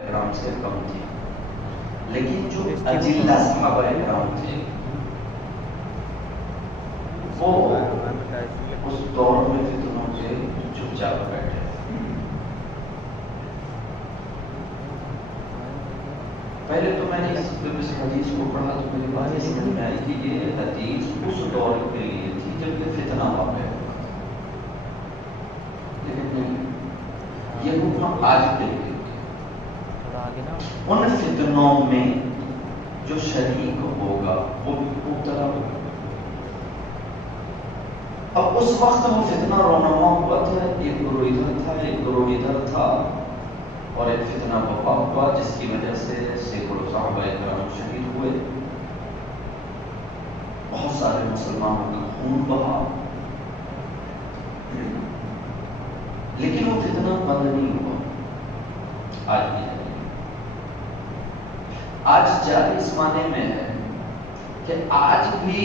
کرام سے کم تھی، لیکن جو اجلہ صحابہ کرام تھے وہ اس دور میں فتنوں سے چپ چاپ بیٹھے. پہلے تو میں نے اس حدیث کو پڑھا تو میری بات یہ سمجھ میں آئی کہ یہ حدیث اس دور کے لیے تھی جب یہ فتنہ واقع ہوا، لیکن یہ حکم آج کے لیے ان فتنوں میں جو شریک ہوگا وہ بھی مبتلا ہوگا. اب اس وقت وہ فتنہ رونما ہوا تھا، ایک گروہ ادھر تھا ایک گروہ ادھر تھا، اور ایک فتنہ برپا ہوا جس کی وجہ سے سینکڑوں صحابہ کرام شہید ہوئے، بہت سارے مسلمانوں کا خون بہا، لیکن وہ فتنہ بند نہیں ہوا. آج بھی آج جاری اس معنی میں ہے کہ آج بھی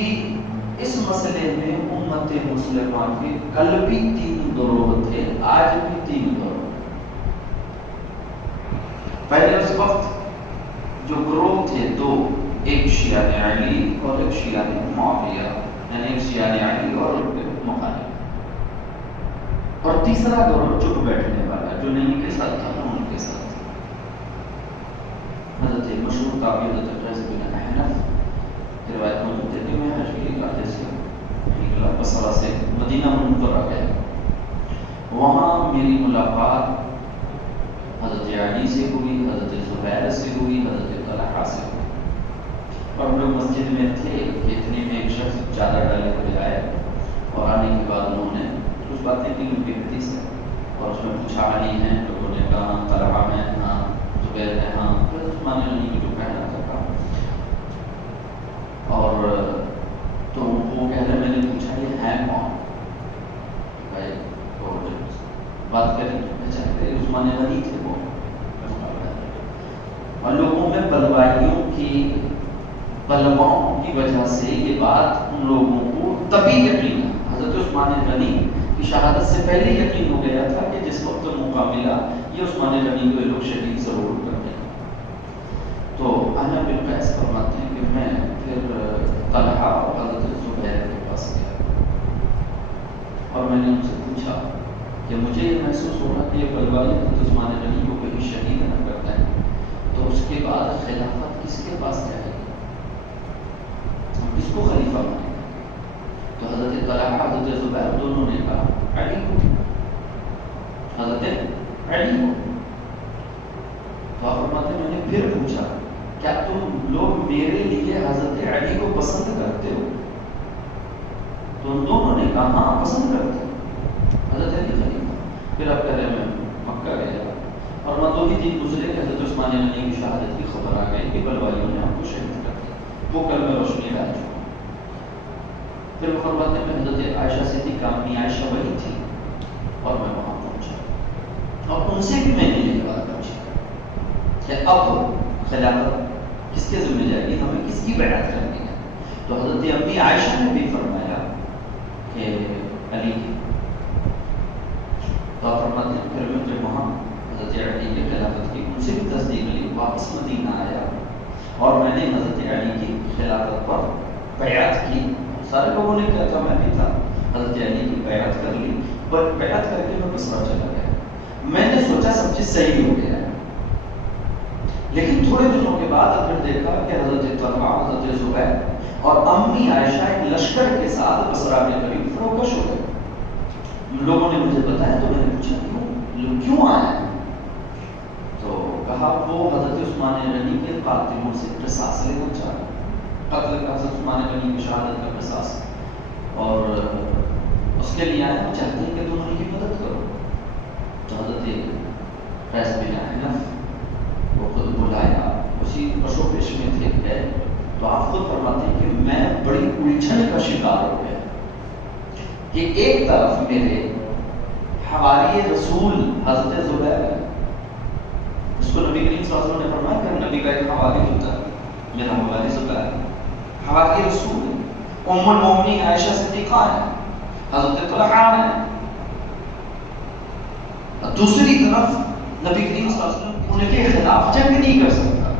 اس مسئلے میں امت مسلمہ کے کل بھی 3 گروہ تھے، آج بھی 3 گروہ. پہلے اس وقت جو گروہ تھے 2، ایک شیعہ علی اور ایک شیعہ معاویہ، یعنی ایک شیعہ علی اور مخالف، اور تیسرا گروہ چپ بیٹھنے والا جو نہیں کے ساتھ تھا ان کے ساتھ. حضرت مشہور تابعی حضرت قیس بن احنف کی روایت موجود ہے کہ میں حج کے علاقے سے نکلا، بصرہ سے مدینہ منورہ گیا. وہاں میری ملاقات حضرت علی سے ہوئی، حضرت زبیر سے ہوئی، حضرت طلحہ سے ہوئی. اور ہم لوگ مسجد میں تھے کہ اتنے میں ایک شخص چادر ڈالے ہوئے آئے، اور آنے کے بعد انہوں نے کچھ باتیں کی ان کی حدیث سے، اور اس میں پوچھا علی ہیں، لوگوں نے کہا طلحہ ہیں، ہاں زبیر ہیں، ہاں عثمان غنی جو کہنا تھا کہا. اور تو وہ کہہ رہے میں نے پوچھا یہ ہیں کون بھائی، اور بات کریں میں چاہتے عثمان غنی تھے وہ. اور لوگوں میں بلواؤں کی وجہ سے یہ بات ان لوگوں کو تبھی یقین، حضرت عثمان غنی کی شہادت سے پہلے یقین ہو گیا تھا کہ جس وقت موقع ملا یہ عثمان غنی کو لوگ شہید ضرور کرتے ہیں. تو انا بن قیس فرماتے ہیں کہ میں پھر طلحہ اور حضرت زبیر کے پاس گیا، اور میں نے ان سے پوچھا کہ مجھے یہ محسوس ہو رہا کہ یہ بلوائی حضرت عثمان غنی کو کہیں شہید نہ کرتے ہیں، تو اس کے بعد خلافت کس کے پاس جائے گی، ہم کس کو خلیفہ مانیں گے؟ تو حضرت طلحہ حضرت زبیر دونوں نے کہا علی کو، حضرت علی کو. تو آپ فرماتے میں نے پھر پوچھا کیا تم لوگ میرے لیے حضرت علی کو پسند کرتے ہو؟ تو ان دونوں نے کہا ہاں پسند کرتے ہیں حضرت علی خلیفہ. پھر اب کہہ رہے میں مکہ گیا، اور میں 2 ہی دن گزرے کہ حضرت عثمان غنی کی شہادت کی خبر آ گئی کہ بلوائیوں نے آپ کو شہید کر دیا. وہ کل میں روشنی لا چکا. پھر وہ فرماتے ہیں حضرت عائشہ صدیقہ امی عائشہ وہی تھی، اور میں وہاں پہنچا، اور ان سے بھی میں نے یہ بات پوچھی کہ اب خلافت کس کے ذمہ جائے گی، ہمیں کس کی بیعت کرنی ہے. تو حضرت امی عائشہ نے بھی فرمایا کہ علی کی. تو آپ فرماتے ہیں پھر میں جب وہاں حضرت علی کی خلافت کی ان سے بھی تصدیق لی، واپس مدینہ آیا، اور میں نے حضرت علی کی خلافت پر بیعت کی. سارے لوگوں نے کہا تھا، میں بھی تھا، حضرت علی کی بیعت کر لی. پر بیعت کر کے میں بصرہ چلا گیا. میں نے سوچا سب چیز صحیح ہو گیا ہے، لیکن تھوڑے دنوں کے بعد پھر دیکھا کہ حضرت طلحہ، حضرت زبیر اور امی عائشہ ایک لشکر کے ساتھ بصرہ کے قریب فروکش ہو گئے. لوگوں نے مجھے بتایا تو میں نے پوچھا کیوں آیا ہے؟ تو کہا وہ حضرت عثمان غنی کے قاتلوں سے قصاص لینا چاہ رہے، قتل کا حضرت عثمان غنی کی شہادت کا قصاص، اور اس کے لیے آیا وہ چاہتے ہیں کہ تم ان کی مدد کرو. تو حضرت قیس بن احنف وہ خود بلایا، اسی پشو پیش میں تھے گئے. تو آپ خود فرماتے ہیں کہ میں بڑی الجھن کا شکار ہو گیا کہ ایک طرف میرے حوالی رسول حضرت زبیر ہے، اس کو نبی کریم صلی اللہ علیہ وسلم نے فرمایا کہ نبی کا ایک حوالی ہوتا ہے، میرا حوالی زبیر ہے، حوالی رسول ہے. ام المومنین عائشہ صدیقہ ہے، حضرت طلحہ ہے. دوسری طرف نبی کریم صلی اللہ علیہ وسلم ان کے خلاف جنگ نہیں کر سکتا.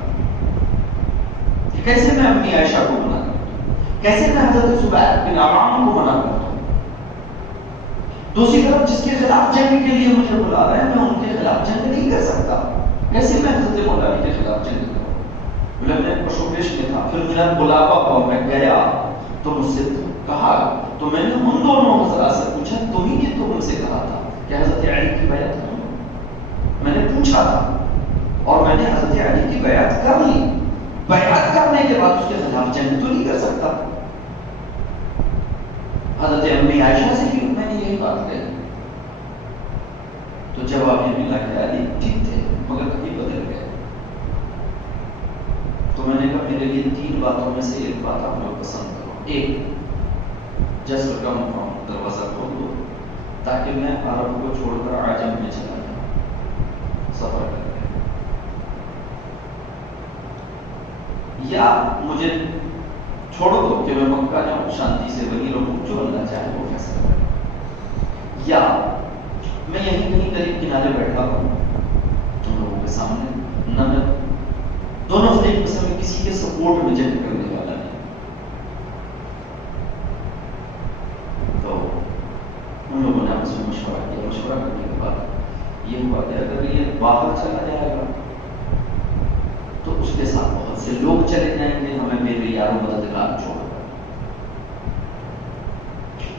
کیسے میں اپنی عائشہ کو منع کرتا ہوں؟ کیسے میں حضرت زبیر بن عوام کو منع کرتا ہوں؟ دوسری طرف جس کے خلاف جنگ کے لیے مجھے بلا رہا ہے میں ان کے خلاف جنگ نہیں کر سکتا. کیسے میں حضرت مولا علی کے خلاف جنگ کروں؟ میں پشوپیش میں تھا، پھر میرا بلاوا ہوا، میں گیا تو مجھ سے کہا، تو میں نے ان دونوں حضرات سے پوچھا تمہیں یہ تو مجھ سے کہا تھا کہ حضرت علی کی بیعت کروں. میں نے پوچھا تھا اور میں نے حضرت علی کی بیعت کر لی. بیعت کرنے کے بعد اس کے خلاف جنگ تو نہیں کر سکتا. حضرت امی عائشہ سے بھی میں نے یہی بات کہی تو جواب یہ ملا کہ علی ٹھیک تھے مگر کبھی بدل گئے. تو میں نے کہا میرے لیے 3 باتوں میں سے ایک بات آپ لوگ پسند کرو. ایک، جسر کا دروازہ کھول دو تاکہ میں عرب کو چھوڑ کر عجم میں چلا جاؤں سفر کر کے، یا مجھے چھوڑ دو کہ میں مکہ جاؤں شانتی سے وہیں رہوں، جو اللہ چاہے وہ فیصلہ کرے، یا میں یہیں کہیں قریب کنارے بیٹھا ہوں تم لوگوں کے سامنے. نہ میں دونوں سے ایک قسم میں کسی کے سپورٹ میں جنگ کرنے والا نہیں. تو ان لوگوں نے آپس میں مشورہ کیا. مشورہ کرنے کے بعد یہ ہوا کہ اگر یہ باہر چلا جائے گا تو اس کے ساتھ بہت سے لوگ چلے جائیں گے، ہمیں میرے یاروں مددگار چھوڑ کر.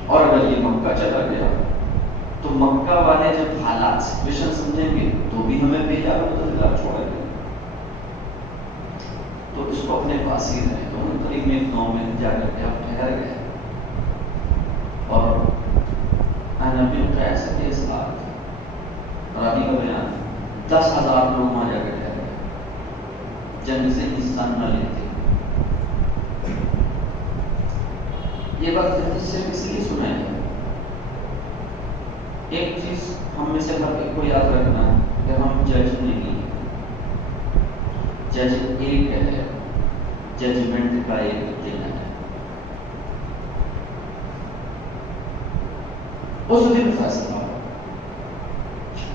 اور اگر یہ مکہ چلا گیا تو مکہ والے جب حالات سچویشن سمجھیں گے تو بھی ہمیں بے یاروں مددگار چھوڑیں گے. تو اس کو اپنے پاس ہی رہے. تو انہوں قریب میں ایک گاؤں میں جا کر کے آپ ٹھہر گئے اور انا بن قیس کے ساتھ راوی کا بیان 10,000 لوگ وہاں جا کر ٹھہر گئے. جنگ سے انسان نہ لیتے. یہ بات حدیث سے اس لیے سنائی ہے. ایک چیز ہم میں سے ہر ایک کو یاد رکھنا کہ ہم جج نہیں، جج ایک ہے، ججمنٹ کا ایک دن ہے. اس دن فیصلہ ہو.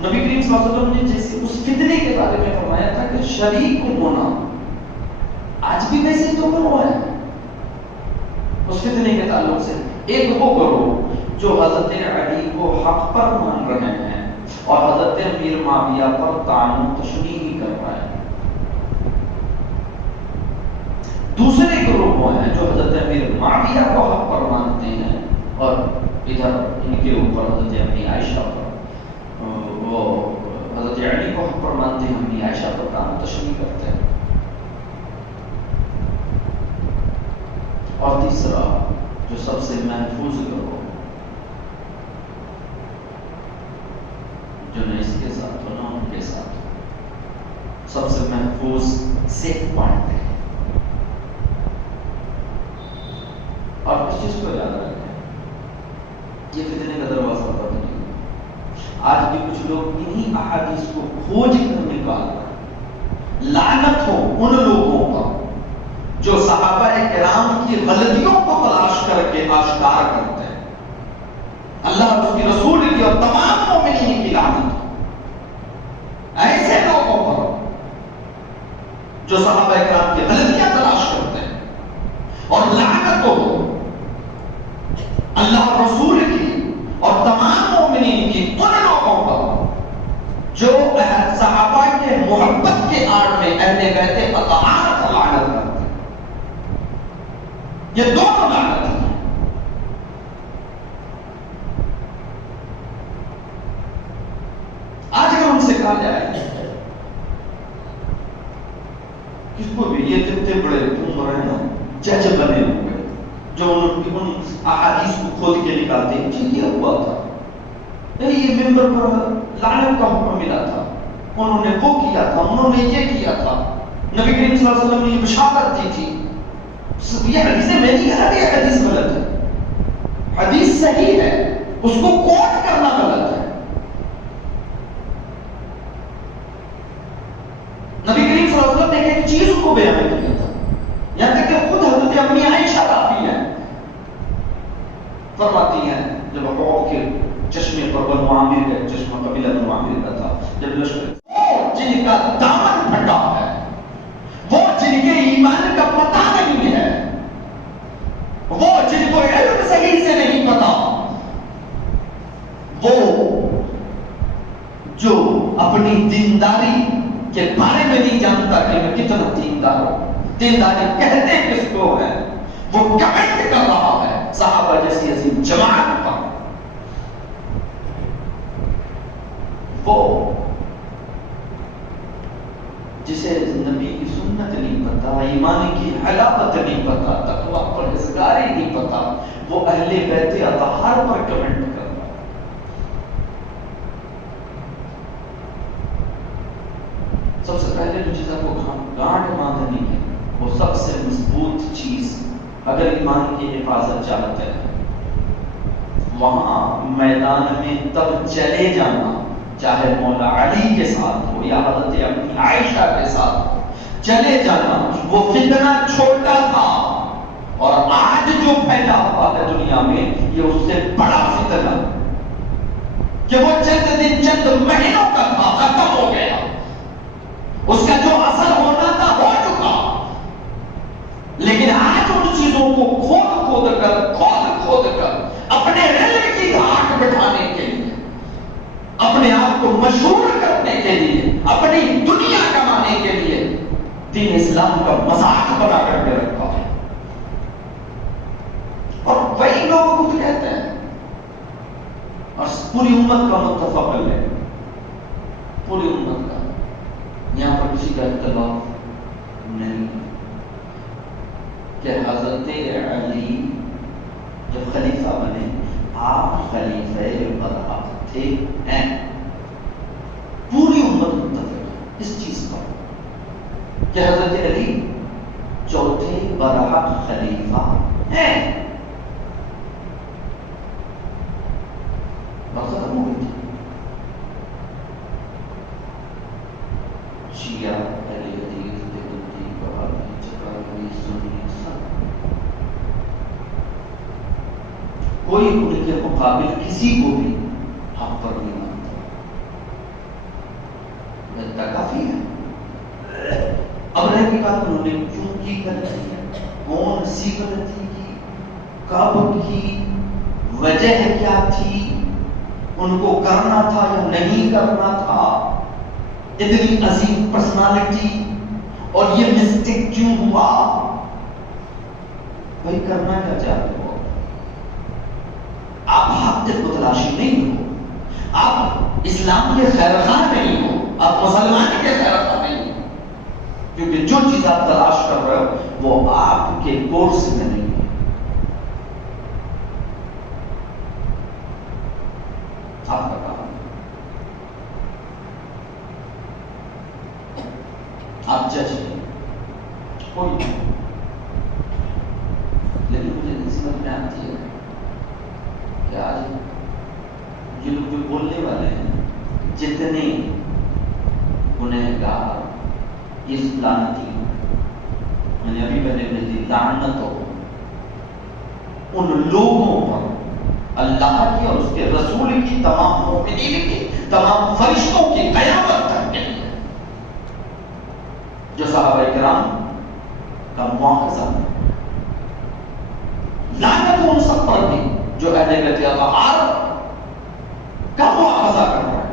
نبی کریم صلی اللہ علیہ وسلم نے جیسے اس فتنے کے بارے میں فرمایا تھا کہ شریک ہونا، آج بھی ویسے ہی تو کرو ہے. اس فتنے کے تعلق سے ایک وہ کرو جو حضرت علی کو حق پر مان رہے ہیں اور حضرت امیر معاویہ پر طعن و تشنیع کر رہے ہیں. دوسرے گروہ وہ ہیں جو حضرت امیر معاویہ کو حق پر مانتے ہیں اور ادھر ان کے اوپر حضرت امی عائشہ پر، وہ حضرت علی کو حق پر مانتے ہیں، امی عائشہ پر طعن و تشنیع کرتے ہیں. اور تیسرا جو سب سے محفوظ گروہ جو نہ اس کے ساتھ ہو نہ ان کے ساتھ ہو، سب سے محفوظ سیف پوائنٹ ہے. اور اس چیز کو یاد رکھیں، یہ فتنے کا دروازہ بند نہیں. آج بھی کچھ لوگ انہی احادیث کو کھوج کر نکال کر لعنت ہو ان لوگوں پر جو صحابہ کرام کی غلطیوں کو تلاش کر کے آشکار کرتے ہیں. اللہ اور اس کے رسول کی اور تمام مومنین کی لعنت ہو ایسے لوگوں پر جو صحابہ کرام کی غلطیاں تلاش کرتے ہیں. اور لعنت ہو اللہ اور رسول کی اور تمام مومنین کی ان لوگوں پر جو صحابہ کے محبت کے آڑ میں اہل بیت اطہار کو لعنت کرتے ہیں. یہ دونوں لعنت ہیں. آج اگر ان سے کہا جائے کس کو بھی یہ کتنے بڑے گھوم رہے ہیں جج بنے ہوئے جو ان احادیث کو کھود کے نکالتے ہیں، جی یہ ہوا تھا، یہ ممبر پر لعنت کا حکم ملا تھا، انہوں نے وہ کیا تھا، انہوں نے یہ کیا تھا، نبی کریم صلی اللہ علیہ وسلم نے یہ بشارت دی تھی. یہ حدیثیں میں نہیں کہہ رہا یہ حدیث غلط ہے، حدیث صحیح ہے، اس کو کوٹ کرنا غلط ہے. نبی کریم صلی اللہ علیہ وسلم نے ایک چیز کو بیان کیا تھا، یہاں تک کہ خود حضرت امی عائشہ راوی ہیں، فرماتی ہیں جب عوف کے چشمے پر بنو عامر کا چشمہ قبیلہ بنو عامر کا تھا، جب لشکر جن کا دامن پھٹا ہے، وہ جن کے ایمان کا پتہ نہیں ہے، وہ جن کو علم صحیح سے نہیں پتا، وہ جو اپنی دینداری کے بارے میں نہیں جانتا کہ میں کتنا دیندار ہوں، دینداری کہتے کس کو ہے، وہ کمنٹ کر رہا ہے صحابہ جیسی عظیم جماعت پر، وہ جسے نبی کی سنت نہیں پتا، ایمان کی حلاوت نہیں پتا، تقویٰ پرہیزگاری نہیں پتا، وہ اہل بیت اطہار پر کمنٹ کر رہا ہے۔ سب سے پہلے جو چیز آپ کو گانٹھ باندھنی ہے، وہ سب سے مضبوط چیز اگر ایمان کی حفاظت چاہتے ہیں، وہاں میدان میں تب چلے جانا، چاہے مولا علی کے ساتھ ہو یا حضرت اپنی عائشہ کے ساتھ ہو، چلے جانا۔ وہ فتنہ چھوٹا تھا، اور آج جو پھیلا ہوا ہے دنیا میں یہ اس سے بڑا فتنہ کہ وہ چند دن چند مہینوں کا تھا، ختم ہو گیا، اس کا جو اثر ہونا تھا ہو چکا، لیکن آج ان چیزوں کو کھود کر اپنے علم کی دھاک بٹھانے کے لیے، اپنے آپ کو مشہور کرنے کے لیے، اپنی دنیا کمانے کے لیے دین اسلام کا مذاق بنا کر کے رکھا ہے، اور وہی لوگ خود کہتے ہیں، اور پوری امت کا متفق ہے، پوری امت کا، یہاں پر کسی کا اختلاف نہیں کہ حضرت علی جب خلیفہ بنے، آپ خلیفہ برحق تھے، ہیں، پوری امت متفق ہے اس چیز پر کہ حضرت علی چوتھے برحق خلیفہ ہیں، بات ختم ہو گئی تھی۔ شیعہ، اہل حدیث، دیوبندی، وہابی، چکراوی، سنی، سب کوئی ان کے مقابل کسی کو بھی حق پر نہیں مانتا، اتنا کافی ہے۔ اب رہ کی بات انہوں نے کیوں کی غلطی ہے، کون سی غلطی کی، کب کی، وجہ کیا تھی، ان کو کرنا تھا یا نہیں کرنا تھا، اتنی عظیم پرسنالٹی اور یہ مسٹیک کیوں ہوا، بھائی کرنا کیا چاہتے ہو، آپ حق کے متلاشی نہیں ہو، آپ اسلام کے خیر خواہ نہیں ہو، آپ مسلمان کے خیر خواہ نہیں ہو، کیونکہ جو چیز آپ تلاش کر رہے ہو وہ آپ کے کورس میں نہیں ہے۔ آپ کا کام، آپ جج نہیں، کوئی نہیں، لیکن مجھے نہیں سمجھ میں آتی ہے کہ آج یہ لوگ جو بولنے والے ہیں، جتنے گنہگار اس لعنتی، میں نے ابھی پہلے بھیجی لعنت ہو ان لوگوں پر، اللہ کی اور اس کے رسول کی، تمام مومنین کی، تمام فرشتوں کی قیامت تک کے لیے، جو صحابہ کرام کا مواخذہ ہے، لعنت ان سب پر بھی جو اہل بیت اطہار کا مواخذہ کر رہا ہے،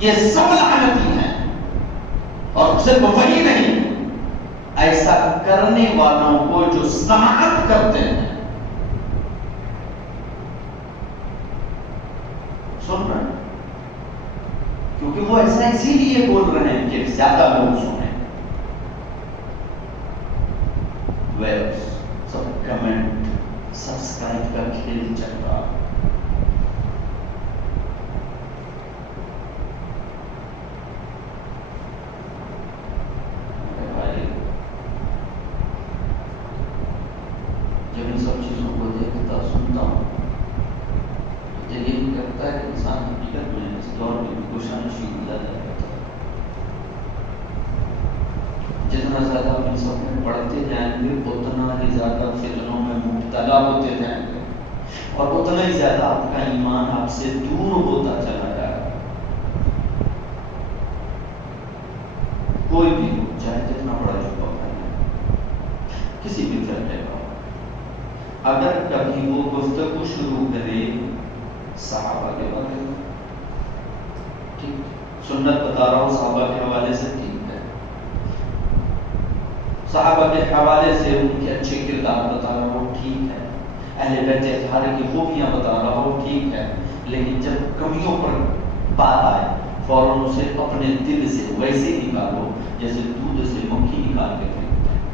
یہ سب لعنتی ہیں، اور صرف وہی نہیں، ایسا کرنے والوں کو جو سماعت کرتے ہیں، سن رہے ہیں، کیونکہ وہ ایسا اسی لیے بول رہے ہیں کہ زیادہ لوگ سنیں، سب کمنٹ سبسکرائب کا کھیل چل رہا، جب ان سب چیزوں کو دیکھتا سنتا ہوں تو دل کرتا ہے کہ انسان حقیقت میں اس دور میں بھی کوشانشی زیادہ کرتا ہے، جتنا زیادہ آپ ان سب میں پڑھتے جائیں گے اتنا ہی زیادہ فتنوں میں مبتلا ہوتے جائیں گے، اور اتنا ہی زیادہ آپ کا ایمان آپ سے دور ہوتا چلا جائے گا۔ کوئی بھی ہو، چاہے جتنا بڑا جھوٹا ہے، کسی بھی فرقے کا، اگر کبھی وہ گفتگو شروع کرے صحابہ کے بارے میں، ٹھیک، سنت بتا رہا ہوں صحابہ کے حوالے سے، ٹھیک ہے، صحابہ کے حوالے سے ان کے اچھے کردار بتا رہا ہوں، ٹھیک ہے، اہل بیت اطہارہ کی خوبیاں بتا رہا ہوں، ٹھیک ہے، لیکن جب کمیوں پر بات آئے فوراً اسے اپنے دل سے ویسے نکالو جیسے دودھ سے مکھی نکال کے پھینکتے ہیں۔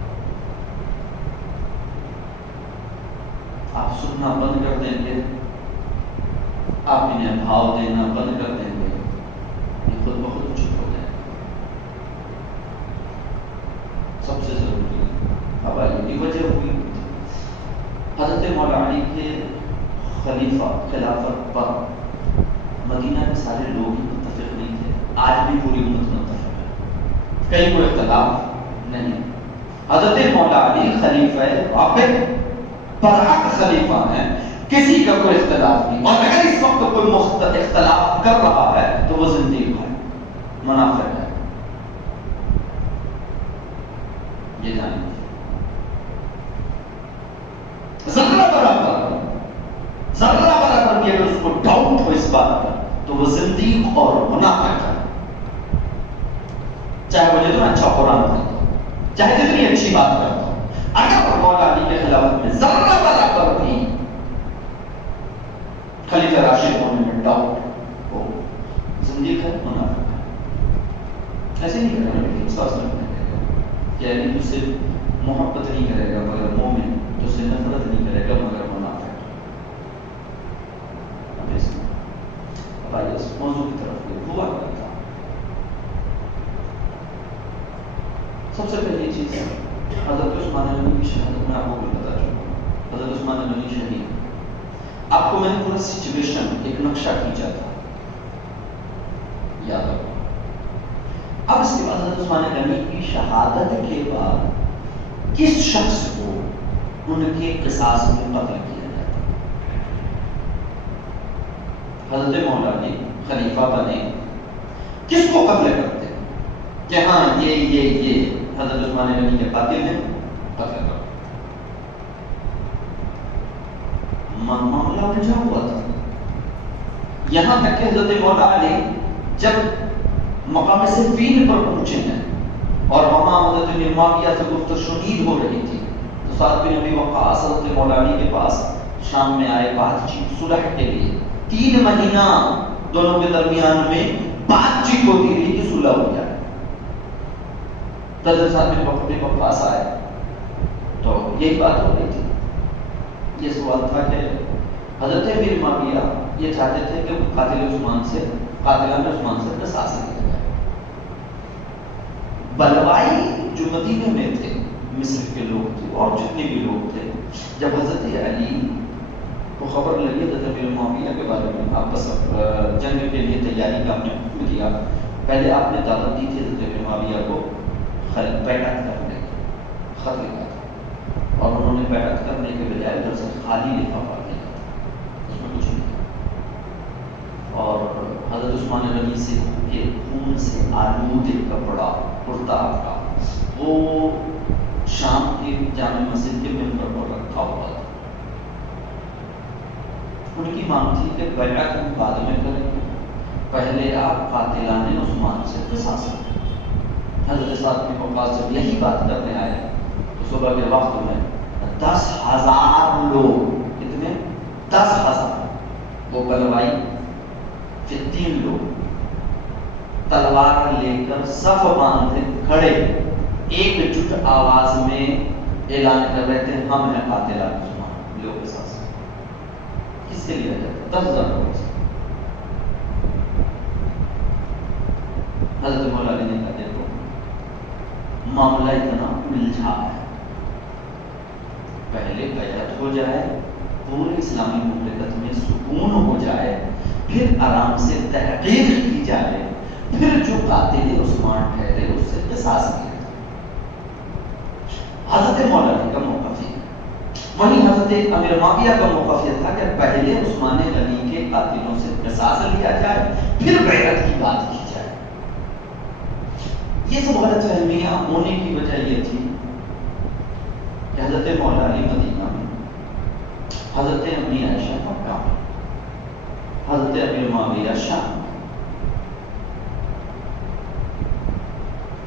آپ سننا بند کر دیں گے، آپ انہیں بھاؤ دینا بند کر دیں گے، یہ خود بخود چپ ہو جائے گا۔ سب سے ضروری حوالے کی وجہ ہوئی حضرت مولا علی کے خلافت پر مدینہ کے سارے لوگ ہی متفق نہیں تھے، آج بھی پوری امت متفق ہے، کہیں کوئی اختلاف نہیں۔ حضرت مولا علی خلیفہ واحد برحق خلیفہ ہیں، کسی کا کوئی اختلاف نہیں، اور اگر اس وقت کوئی اختلاف کر رہا ہے تو وہ زندیق ہے، منافق ہے، یہ جانیں ذرہ برابر بھی اگر اس کو ڈاؤٹ ہو اس بات پر تو وہ زندیق اور منافق ہے، چاہے وہ جتنا اچھا قرآن پڑھتا ہو، چاہے جتنی اچھی بات کرتا ہو، اگر مولا علی کے خلافت میں ذرہ برابر بھی خلیفہ راشد ہونے میں ڈاؤٹ ہو، زندیق ہے، منافق ہے۔ ایسے نہیں کرے گا، احساس نہیں کرے گا کہ علی تجھ سے محبت نہیں کرے گا مگر مومن، تجھ سے نفرت نہیں کرے گا مگر منافق۔ اس موضوع کی طرف ہوا کرتا، سب سے پہلی چیز حضرت عثمان غنی کی شہادت میں آپ کو بتا چکا، حضرت عثمان غنی شہید، آپ کو میں نے پورا سچویشن ایک نقشہ کھینچا تھا، یاد رکھو۔ اب اس کے بعد حضرت عثمان غنی کی شہادت کے بعد کس شخص کو ان کے قصاص میں قتل کیا جاتا؟ حضرت مولا علی خلیفہ بنے، کس کو قتل کرتے کہ ہاں یہ حضرت عثمان غنی کے قاتل ہیں، قتل کرتے؟ معاملہ الجھا ہوا تھا، یہاں تک کہ حضرت مولا علی جب مقام صفین پر پہنچے ہیں اور وہاں حضرت معاویہ سے گفتگو شنید ہو رہی تھی تو سعد بن ابی وقاص حضرت مولا علی کے پاس شام میں آئے بات چیت صلح کے لیے، 3 مہینہ دونوں کے درمیان میں بات چیت ہوتی رہی کہ صلح ہو جائے۔ حضرت سعد بن ابی وقاص آئے تو یہی بات ہو رہی تھی، یہ سوال تھا کہ حضرت امیر معاویہ یہ چاہتے تھے کہ قاتلان عثمان سے قصاص لیا جائے۔ بلوائی جو مدینے میں تھے، مصر کے لوگ تھے اور جتنے بھی لوگ تھے، جب حضرت علی کو خبر لگی حضرت امیر معاویہ کے بارے میں، آپ بس جنگ کے لیے تیاری کا آپ نے حکم دیا، پہلے آپ نے دعوت دی تھی حضرت امیر معاویہ کو بیعت کرنے کی، خط لکھا تھا اور انہوں نے بیعت کرنے کے بجائے ادھر سے خالی لفافہ لیا تھا، اس میں کچھ نہیں تھا، اور حضرت عثمان غنی سے کے خون سے آلود کپڑا کرتا کا وہ شام کی جامع مسجد کے ممبر پر رکھا ہوا تھا۔ ان کی مانگ تھی کہ بیعت ہم بعد میں کریں گے، پہلے آپ قاتلان عثمان سے قصاص کریں۔ حضرت سعد بن وقاص جب یہی بات کرنے آئے تو صبح کے وقت میں 10,000 لوگ، کتنے؟ 10,000 وہ بلوائی کہ 3 لوگ تلوار لے کر صف باندھے کھڑے ایک جٹ آواز میں اعلان کر رہے تھے ہم ہیں قاتلان عثمان، لوگ کے ساتھ کس سے لیا جاتا؟ 10,000 لوگوں سے۔ حضرت مولا علی نے کہا دیکھو معاملہ اتنا الجھا ہے، پہلے بیعت ہو جائے، پورے اسلامی مملکت میں سکون ہو جائے، پھر آرام سے تحقیق کی جائے، پھر جو قاتل عثمان ٹھہرے اس سے قصاص کیا جائے۔ حضرت مولا علی کا موقف یہ، وہیں حضرت امیر معاویہ کا موقف یہ تھا کہ پہلے عثمان غنی کے قاتلوں سے قصاص لیا جائے، پھر بیعت کی بات کی جائے۔ یہ سب غلط فہمیاں ہونے کی وجہ یہ تھی کہ حضرت مولا علی مدینہ میں، حضرت امی عائشہ مکہ میں، حضرت امیر معاویہ شام میں.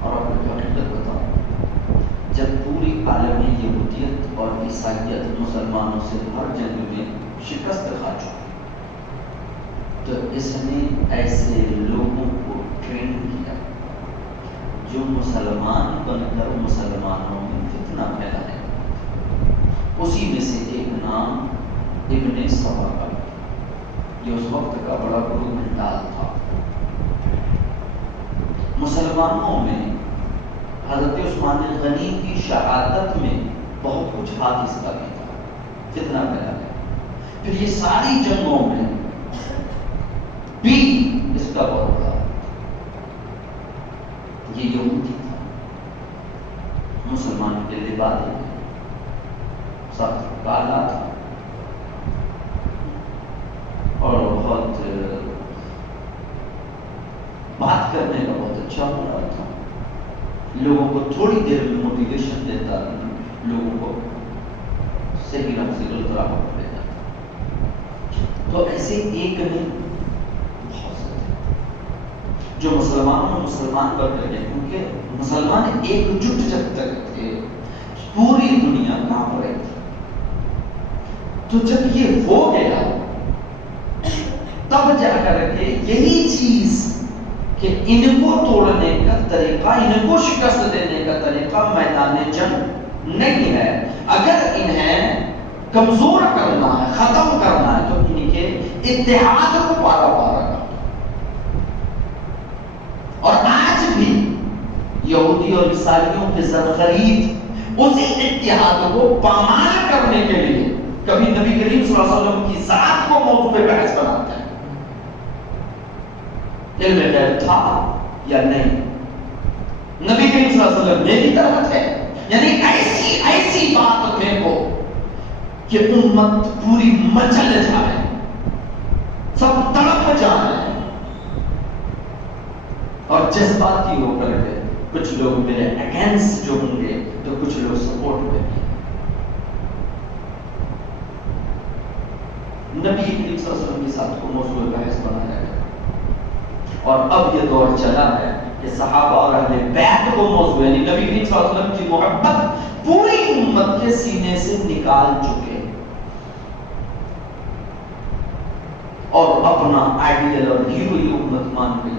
اور آپ کو حقیقت بتاؤں، جب پوری عالم یہودیت اور عیسائیت مسلمانوں سے ہر جنگ میں شکست کھا چکی، تو اس نے ایسے لوگوں کو ٹرین کیا جو مسلمان بن کر مسلمانوں میں فتنہ پھیلانے. اسی میں سے ایک نام ابن سبا کا، یہ اس وقت کا بڑا گرو بھنڈال تھا. مسلمانوں میں حضرت عثمان غنی کی شہادت میں بہت کچھ ہاتھ اس کا بھی تھا، فتنہ پھیلانے. پھر یہ ساری جنگوں میں بھی اس کا بہت بڑا، یہ یہودی تھا، مسلمانوں کے لباس میں سخت کالا تھا اور بہت بات کرنے کا بہت اچھا ہنر تھا. لوگوں کو تھوڑی دیر میں موٹیویشن دیتا، لوگوں کو صحیح رنگ سے غلط راہ پر لے جاتا. تو ایسے ایک نہیں بہت سے جو مسلمانوں میں مسلمان بن کر گئے، کیونکہ مسلمان ایک جٹ جب تک تھے پوری دنیا کام رہی تھی. تو جب یہ ہو گیا تب جا کر کے یہی چیز کہ ان کو توڑنے کا طریقہ، ان کو شکست دینے کا طریقہ میدان جنگ نہیں ہے. اگر انہیں کمزور کرنا ہے، ختم کرنا ہے، تو ان کے اتحاد کو پارا پارا کرنا. اور آج بھی یہودی اور عیسائیوں کے زرخرید اسی اتحاد کو پامال کرنے کے لیے کبھی نبی کریم صلی اللہ علیہ وسلم کی ذات کو موضوع پہ بحث بناتے ہیں. علم غیب تھا یا نہیں، نبی کریم صلی اللہ علیہ وسلم میری طرف ہے، یعنی ایسی بات پھینکو کہ امت پوری مچل جائے، سب تڑپ جائے. اور جذباتی ہو کر کے کچھ لوگ میرے اگینسٹ جو ہوں گے تو کچھ لوگ سپورٹ میں بھی. نبی کریم صلی اللہ علیہ وسلم کے ساتھ کو موضوع بحث بنایا گیا. اور اب یہ دور چلا ہے کہ صحابہ اور اہل بیت کو موضوع، یعنی نبی کریم صلی اللہ علیہ وسلم کی محبت پوری امت کے سینے سے نکال چکے اور اپنا آئیڈیل اور ہیروئی امت مان گئی.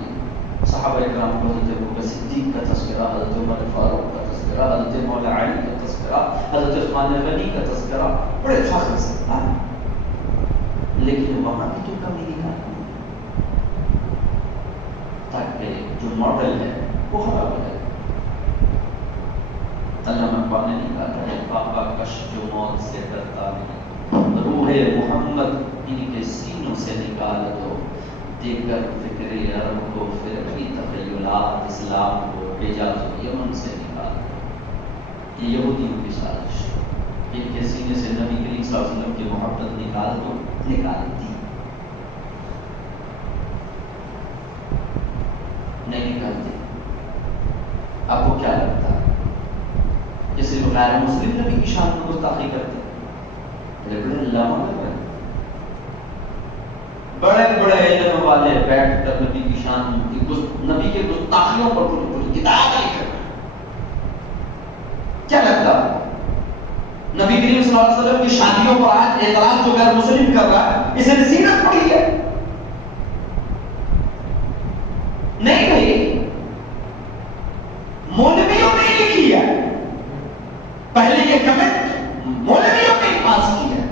صحابہ اکرام کو حضرت ابوبکر صدیق کا تذکرہ، حضرت عمر فاروق کا تذکرہ، حضرت مولا علی کا تذکرہ، حضرت عثمان غنی کا تذکرہ بڑے فخر سے تھا. لیکن وہاں بھی تو کمی نکالنا تاکہ جو ماڈل ہے وہ خراب ہو جائے. علامہ اقبال نے نکالا ہے، پاپا کش جو موت سے ڈرتا نہیں، روح محمد ان کے سینوں سے نکال دو، دیگر فکر عرب کو، فرقی تخیلات اسلام کو، حجاز و یمن سے نکال دو. یہ یہودیوں کی سازش، ان کے سینے سے نبی کریم صلی اللہ علیہ وسلم کی محبت نکال دو. نکال دی نہیں نکالتی. آپ کو کیا لگتا ہے کہ صرف غیر مسلم نبی کی شان کو گستاخی کرتے ہیں؟ بڑے بڑے علامہ کر رہے ہیں، بڑے بڑے علم والے بیٹھ کر نبی کی شان، نبی کے گستاخیوں پر پوری پوری کتاب لکھ کر. کیا لگتا ہے نبی کریم صلی اللہ علیہ وسلم کی شادیوں پر آج اعتراض جو غیر مسلم کر رہا ہے، اسے نصیحت پڑی ہے؟ نہیں بھائی، مولویوں نے لکھی ہے، پہلے یہ کمنٹ مولویوں نے پاس کی ہے.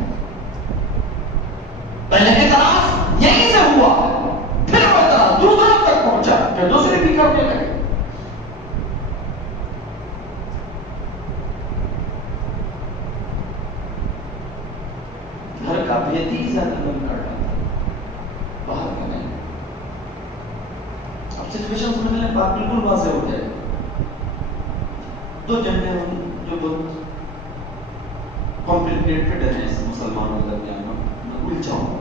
پہلے اعتراض یہیں سے ہوا، پھر وہ اعتراض دوسروں تک پہنچا، پھر دوسرے بھی کرنے لگے. گھر کا بہتری زیادہ بند کر ڈالا، باہر کا نہیں. اب سچویشن سمجھنے میں بات بالکل واضح ہو جائے. دو جھنڈے جو بہت کمپلیکیٹڈ ہیں اس مسلمانوں کے درمیان میں الجھاؤں.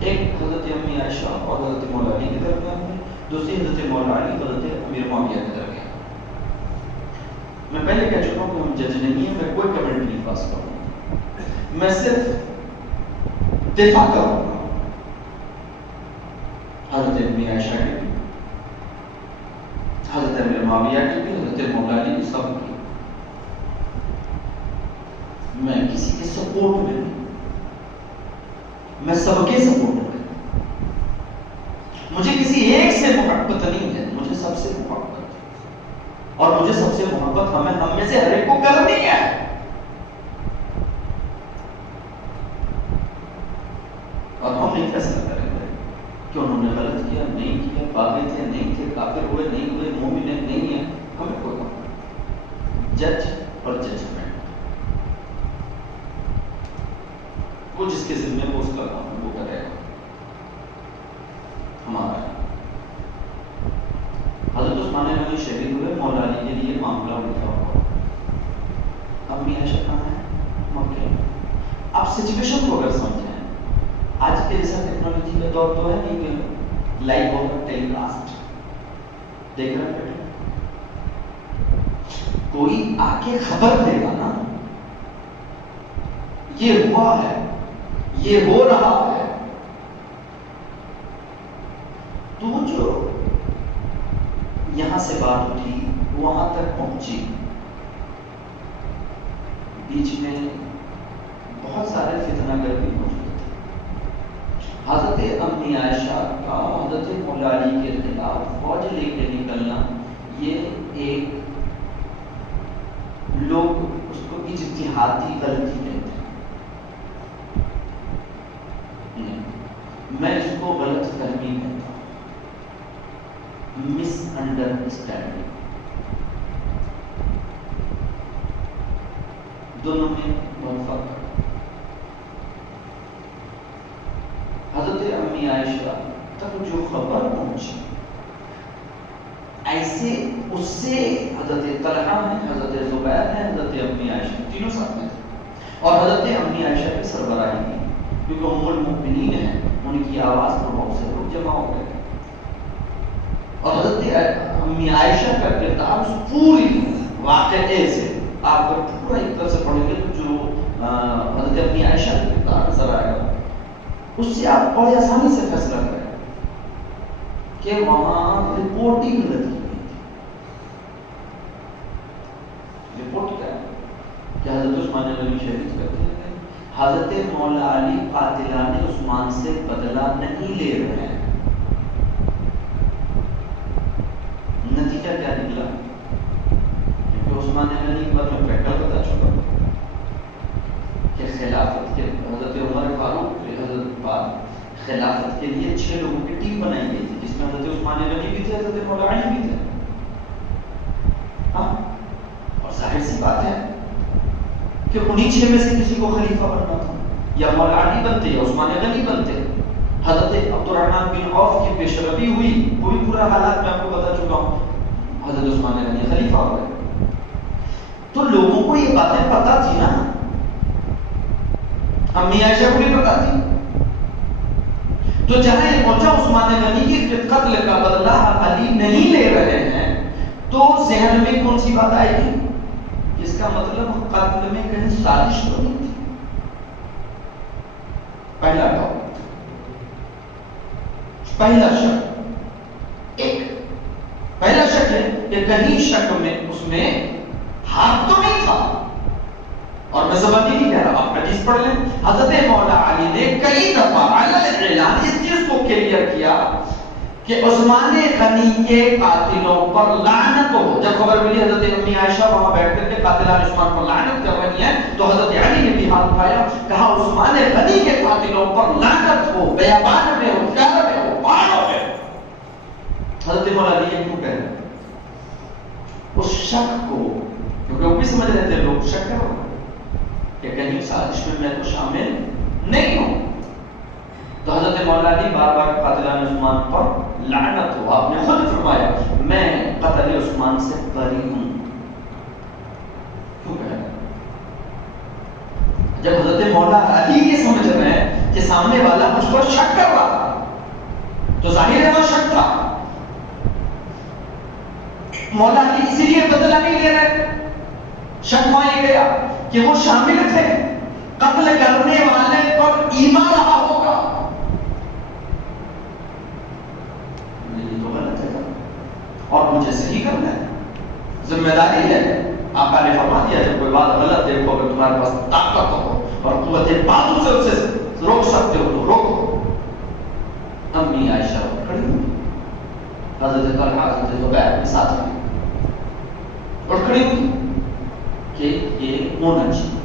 ایک حضرت امی عائشہ اور حضرت مولا علی کے درمیان میں، دوسری حضرت مولا علی حضرت امیر معاویہ کے درمیان. میں پہلے کہہ چکا ہوں کہ ہم جج نہیں ہیں، میں کوئی کمنٹ نہیں پاس کروں گا، میں صرف دفاع کروں گا حضرت امی عائشہ کی بھی، حضرت امیر معاویہ کی بھی، حضرت مولا علی کی، سب کی. میں کسی کے سپورٹ میں نہیں، میں سب کے سپورٹ میں. مجھے کسی ایک سے محبت نہیں ہے، مجھے سب سے محبت ہے، اور مجھے سب سے محبت ہم میں سے ہر ایک کو کرنی ہے. اور ہم نہیں فیصلہ کریں گے کہ انہوں نے غلط کیا، نہیں کیا، پاگل تھے، نہیں تھے، کافر ہوئے، نہیں ہوئے، مومن ہیں، نہیں ہیں. ہمیں کوئی کام، جج اور ججمنٹ وہ جس کے ذمہ وہ اس کا کام وہ کرے گا. ہمارا حضرت عثمان غنی شہید ہوئے، مولا علی کے لیے معاملہ اٹھا ہوا. امی عائشہ کہاں ہے؟ مکے. آپ سچویشن کو اگر سمجھیں، آج کے جیسا ٹیکنالوجی کا دور تو ہے نہیں کہ لائیو ہوگا ٹیلی کاسٹ دیکھ رہے بیٹھے، کوئی آ کے خبر دے گا نا یہ ہوا ہے، یہ ہو رہا ہے. تو جو یہاں سے بات اٹھی وہاں تک پہنچی، بیچ میں بہت سارے فتنہ گر بھی موجود تھے. حضرت امی عائشہ کا حضرت مولا علی کے خلاف فوج لے کے نکلنا، یہ ایک لوگ اس کو اجتہادی غلطی کہتے ہیں. میں اس کو غلط فہمی کہتا ہوں، مس انڈرسٹینڈنگ. دونوں میں بہت فرق ہے. حضرت امی عائشہ تک جو خبر پہنچی، ایسے اس سے حضرت طلحہ ہیں، حضرت زبیر ہیں، حضرت امی عائشہ تینوں ساتھ میں تھے. اور حضرت امی عائشہ کی سربراہی تھی کیونکہ ام المؤمنین ہیں، ان کی آواز پر بہت سے لوگ جمع ہو گئے. اور حضرت امی عائشہ کا کردار اس پوری واقعے سے آپ اگر پورا ایک طرح سے پڑھیں گے تو جو حضرت امی عائشہ کا کردار نظر آئے گا، اس سے آپ بڑی آسانی سے فیصلہ کریں کہ وہاں رپورٹ ہی غلط کی گئی تھی. رپورٹ کیا ہے کہ حضرت عثمان غنی شہید کرتے ہیں، حضرت مولا علی قاتلان عثمان سے بدلہ نہیں لے رہے ہیں. نتیجہ کیا نکلا؟ کیونکہ عثمان غنی کے بعد میں پریکٹل بتا چکا کہ خلافت کے حضرت عمر فاروق کے حضرت بعد خلافت کے لیے 6 لوگوں کی ٹیم بنائی گئی تھی، جس میں حضرت عثمان غنی بھی تھے، حضرت مولا علی بھی تھے. ہاں، اور ظاہر سی بات ہے کہ انہی 6 میں سے کسی کو خلیفہ بننا تھا، یا مولا علی بنتے یا عثمان غنی بنتے. حضرت عبد الرحمن بن عوف کی پیشروی ہوئی، وہ بھی پورا حالات میں آپ کو بتا چکا ہوں، حضرت عثمان غنی خلیفہ ہو گئے. تو لوگوں کو یہ باتیں پتا تھی نا، امی عائشہ کو بھی پتا تھی. تو جہاں یہ پہنچا عثمان غنی کی قتل کا بدلہ علی نہیں لے رہے ہیں، تو ذہن میں کون سی بات آئے گی؟ اس کا مطلب قتل میں کہیں سازش تو نہیں تھی. پہلا ڈاؤٹ، پہلا شک، ایک پہلا شک ہے کہ کہیں شک میں اس میں ہاتھ تو نہیں تھا. اور میں زبردی نہیں کہہ رہا، آپ حدیث پڑھ لیں. حضرت مولا علی نے کئی دفعہ علی اعلان اس چیز کو کلیئر کیا کہ عثمان غنی کے قاتلوں پر لعنت ہو. جب خبر ملی حضرت امی عائشہ وہاں بیٹھ کر کے قاتلان عثمان پر لعنت کر رہی ہیں، تو حضرت علی نے بھی ہاتھ اٹھایا، کہا عثمان غنی کے قاتلوں پر لعنت ہو، بیابان میں ہو، شہر میں ہو، پہاڑوں میں. حضرت مولا علی کیوں کہہ رہے ہیں؟ اس شک کو، کیونکہ وہ بھی سمجھ رہے تھے لوگ شک کرو کہ کہیں سازش میں تو شامل نہیں ہوں. تو حضرت مولا علی بار بار قاتلان عثمان پر لعنت ہو. آپ نے خود فرمایا میں قتل عثمان سے بری ہوں. کیوں کہہ رہے ہیں؟ جب حضرت مولا علی یہ سمجھ رہے ہیں کہ سامنے والا مجھ پر شک کر رہا تھا، تو ظاہر ہے وہ شک تھا. مولا علی اسی لیے بدلہ نہیں لے رہے شک وہاں یہ گیا کہ وہ شامل تھے، قتل کرنے والے پر ایمان رہا ہوگا، یہ تو غلط ہے اور مجھے صحیح کرنا ہے، ذمہ داری ہے۔ آقا نے فرما دیا جب کوئی بات غلط دیکھو، اگر تمہارے پاس طاقت ہو اور قوت بازو سے اسے روک سکتے ہو تو روکو۔ امی عائشہ کھڑی ہوئی، حضرت طلحہ حضرت زبیر کے ساتھ میں اور کھڑی ہوئی کہ یہ ہونا چاہیے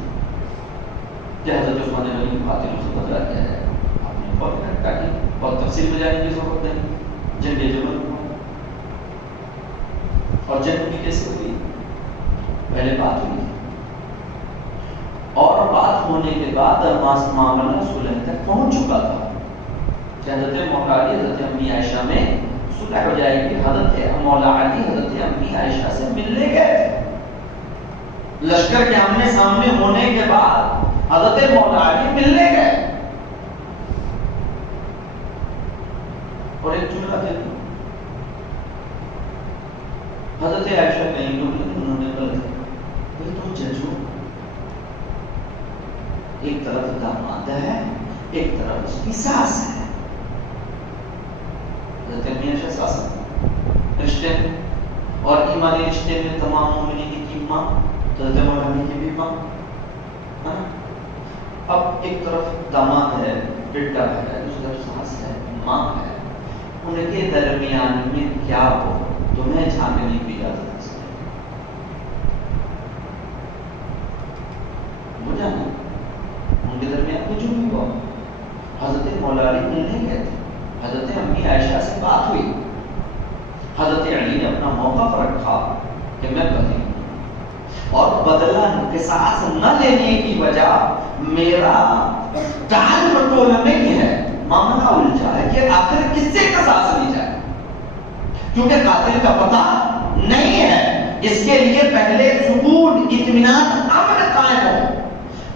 کہ حضرت عثمان غنی کی قاتل سے بدلا کیا جائے۔ آپ نے بہت کہا کہ بہت تفصیل میں جانے کی ضرورت نہیں، جنگ جمل اور جنگ بھی کیسے ہوئی؟ پہلے بات ہوئی اور بات ہونے کے بعد معاملہ صلح تک پہنچ چکا تھا کہ حضرت مولا علی حضرت امی عائشہ میں صلح ہو جائے گی۔ حضرت مولا علی حضرت امی عائشہ سے ملنے گئے تھے، لشکر کے آمنے سامنے ہونے کے بعد حضرت مولا علی ملنے گئے اور ایک جملہ دے دیا حضرت عائشہ کہیں جملے انہوں نے غلط تم جج ہو، ایک طرف داماد ہے ایک طرف اس کی ساس ہے، حضرت امی عائشہ ساس رشتے میں اور ایمانی رشتے میں تمام مومنین کی ماں حضرت مولا علی کی بھی ماں۔ اب ایک طرف داماد ہے بیٹا ہے، دوسری طرف ساس ہے ماں ہے، ان کے درمیان میں کیا ہو تمہیں جھانکنے کی اجازت جانا، ان کے درمیان کچھ بھی ہوا۔ حضرت مولا علی ملنے گئے تھے، حضرت امی عائشہ سے بات ہوئی، حضرت علی نے اپنا موقف رکھا کہ میں قتل ہوں اور بدلہ قصاص نہ لینے کی وجہ میرا ٹال مٹول نہیں ہے، معاملہ الجھا ہے کہ آخر کس سے قصاص لی جائے، کیونکہ قاتل کا پتہ نہیں ہے، اس کے لیے پہلے سکون اطمینان امن قائم ہو،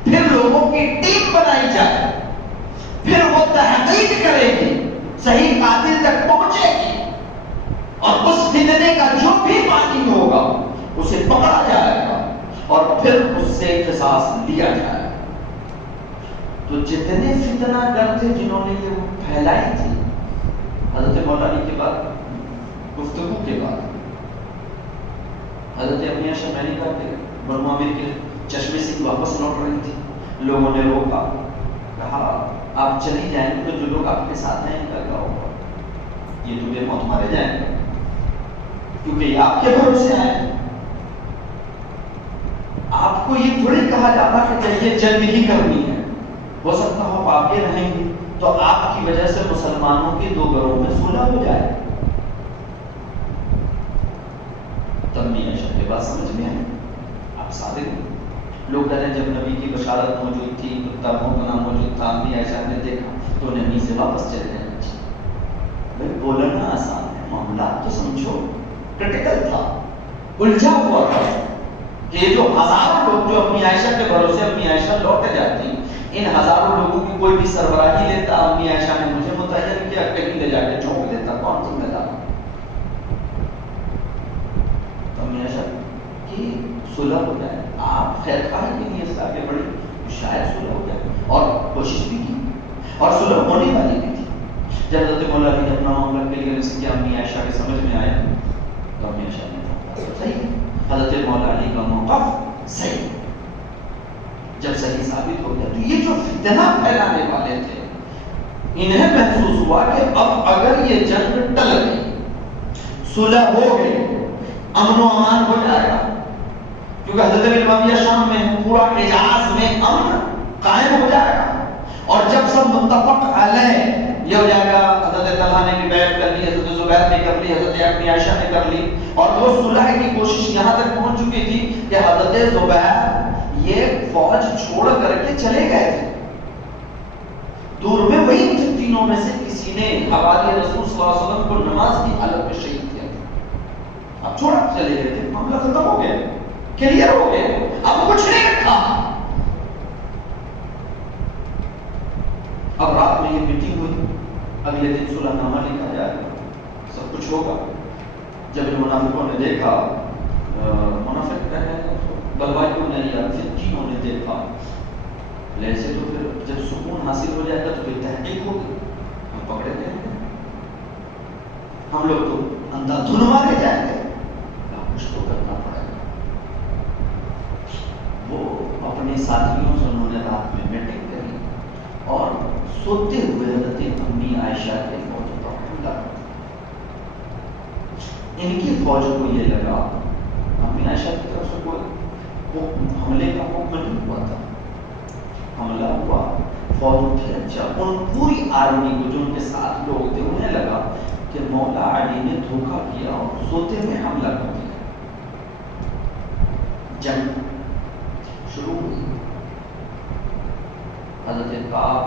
پھر لوگوں کی ٹیم بنائی جائے، پھر وہ تحقیق کرے گی، صحیح قاتل تک پہنچے گی اور اس فتنے کا جو بھی باقی ہوگا اسے پکڑا جائے گا اور پھر اس سے قصاص لیا جائے گا۔ تو جتنے فتنہ گر تھے جنہوں نے یہ پھیلائی تھی حضرت مولا علی کے بعد گفتگو کے بعد، حضرت امی عائشہ میں نے کہا کہ بنو عامر کے چشمے سے واپس لوٹ رہی تھی، لوگوں نے روکا، کہا آپ چلی جائیں گے تو جو لوگ آپ کے ساتھ ہیں ان کا کیا ہوگا، یہ تو بے موت مارے جائیں گے کیونکہ یہ آپ کے بھروسے آئے ہیں۔ آپ کو یہ تھوڑی کہا جاتا کہ چلیے جنگ ہی کرنی ہے، ہو سکتا ہو آپ آگے رہیں گے تو آپ کی وجہ سے مسلمانوں کے دو گروہوں میں صلح ہو جائے۔ تب امی عائشہ کے بات سمجھ میں آئی، آپ صادق ہیں۔ لوگ کہتے ہیں جب نبی کی بشارت موجود تھی، کتا بھونکنا موجود تھا، امی عائشہ نے دیکھا تو انہیں امی سے واپس چلے جانا چاہیے۔ بھائی بولنا آسان ہے، معاملات تو سمجھو کرٹیکل تھا، الجھا ہوا تھا کہ جو ہزاروں لوگ جو امی عائشہ کے بھروسے امی عائشہ لوٹ جاتی، ان ہزاروں لوگوں کی کوئی بھی سربراہی لیتا، امی عائشہ نے مجھے متعین کیا، کہیں لے جا کے چونک دیتا، کون ذمہ دار؟ تو امی عائشہ کی صلح ہو جائے، آپ خیر خواہی کی نیت سے آگے بڑھے، شاید صلح ہو جائے، اور کوشش بھی کی اور صلح ہونے والی بھی تھی۔ جب حضرت مولا علی نے اپنا معاملہ کلیئر کیا، امی عائشہ کے سمجھ میں آیا تو امی عائشہ نے کہا صحیح ہے، حضرت مولا علی کا موقف صحیح ہے۔ جب صحیح ثابت ہو گیا تو یہ جو فتنہ پھیلانے والے تھے انہیں محسوس ہوا کہ اب اگر یہ جنگ ٹل گئی، صلح ہو گئی، امن و امان ہو جائے گا، کیونکہ حضرت بن معاویہ شام میں پورا حجاز میں امن قائم ہو جائے گا، اور جب سب متفق علیہ یہ ہو جائے گا، حضرت طلحہ نے بھی بیعت کر لی، حضرت زبیر نے کر لی، حضرت امی عائشہ نے کر لی، اور وہ صلح کی کوشش یہاں تک پہنچ چکی تھی کہ حضرت زبیر یہ فوج چھوڑ کر کے چلے گئے تھے دور میں، وہی تینوں میں سے کسی نے حوالی رسول صلی اللہ علیہ وسلم کو نماز کی حالت میں شہید کیا تھا، اب چھوڑ چلے گئے تھے، معاملہ ختم ہو گیا، کلیئر ہو گئے، اب کچھ نہیں رکھا۔ اب رات میں یہ میٹنگ ہوئی، اگلے دن صلح نامہ لکھا جائے گا، سب کچھ ہوگا۔ جب ان منافقوں نے دیکھا، منافق کہتے ہیں بلوائی کو ایسے تو پھر جب سکون حاصل ہو جائے گا تو پھر تحقیق ہوگی، ہم پکڑے جائیں گے، ہم لوگ تو اندھا دھن مارے جائیں گے، کچھ تو کرنا پڑے گا۔ وہ اپنے ساتھیوں سے انہوں نے رات میں میٹنگ کری اور سوتے ہوئے حضرت امی عائشہ کے فوج پر حملہ کر دیا۔ ان کی فوج کو یہ لگا امی عائشہ کی طرف سے کوئی حملے کا حکم نہیں ہوا تھا، حملہ ہوا، فوج اٹھے، جب ان پوری آرمی کو جو ان کے ساتھ لوگ تھے انہیں لگا کہ مولا علی نے دھوکہ کیا اور سوتے میں حملہ کر دیا۔ جنگ شروع ہوئی، حضرت کعب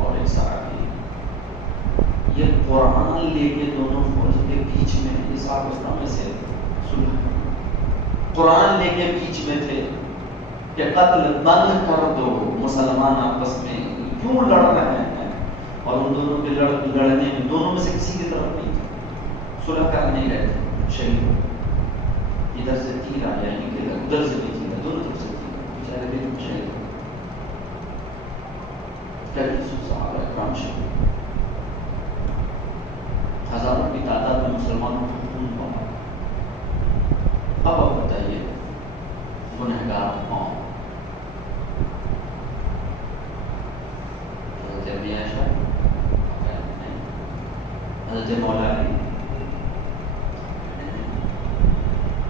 اور ایک صحابی یہ قرآن لے کے دونوں فوج کے بیچ میں، یہ صحابہ میں سے سنا، قرآن لے کے بیچ میں تھے کہ قتل بند کر دو، مسلمان آپس میں کیوں لڑ رہے ہیں، اور ان دونوں کے لڑنے میں دونوں میں سے کسی کی طرف نہیں تھے، صلح کر نہیں رہے تھے، شہید ادھر سے تیر آیا ادھر سے بھی تیر، دونوں طرف سے تیر، بیچارے بھی شہید ہو گئے۔ صحابہ اکرام شہید، ہزاروں کی تعداد میں مسلمانوں کو خون بہا۔ اب آپ بتائیے گنہگار قوم، حضرت ابی عائشہ، حضرت مولا علی،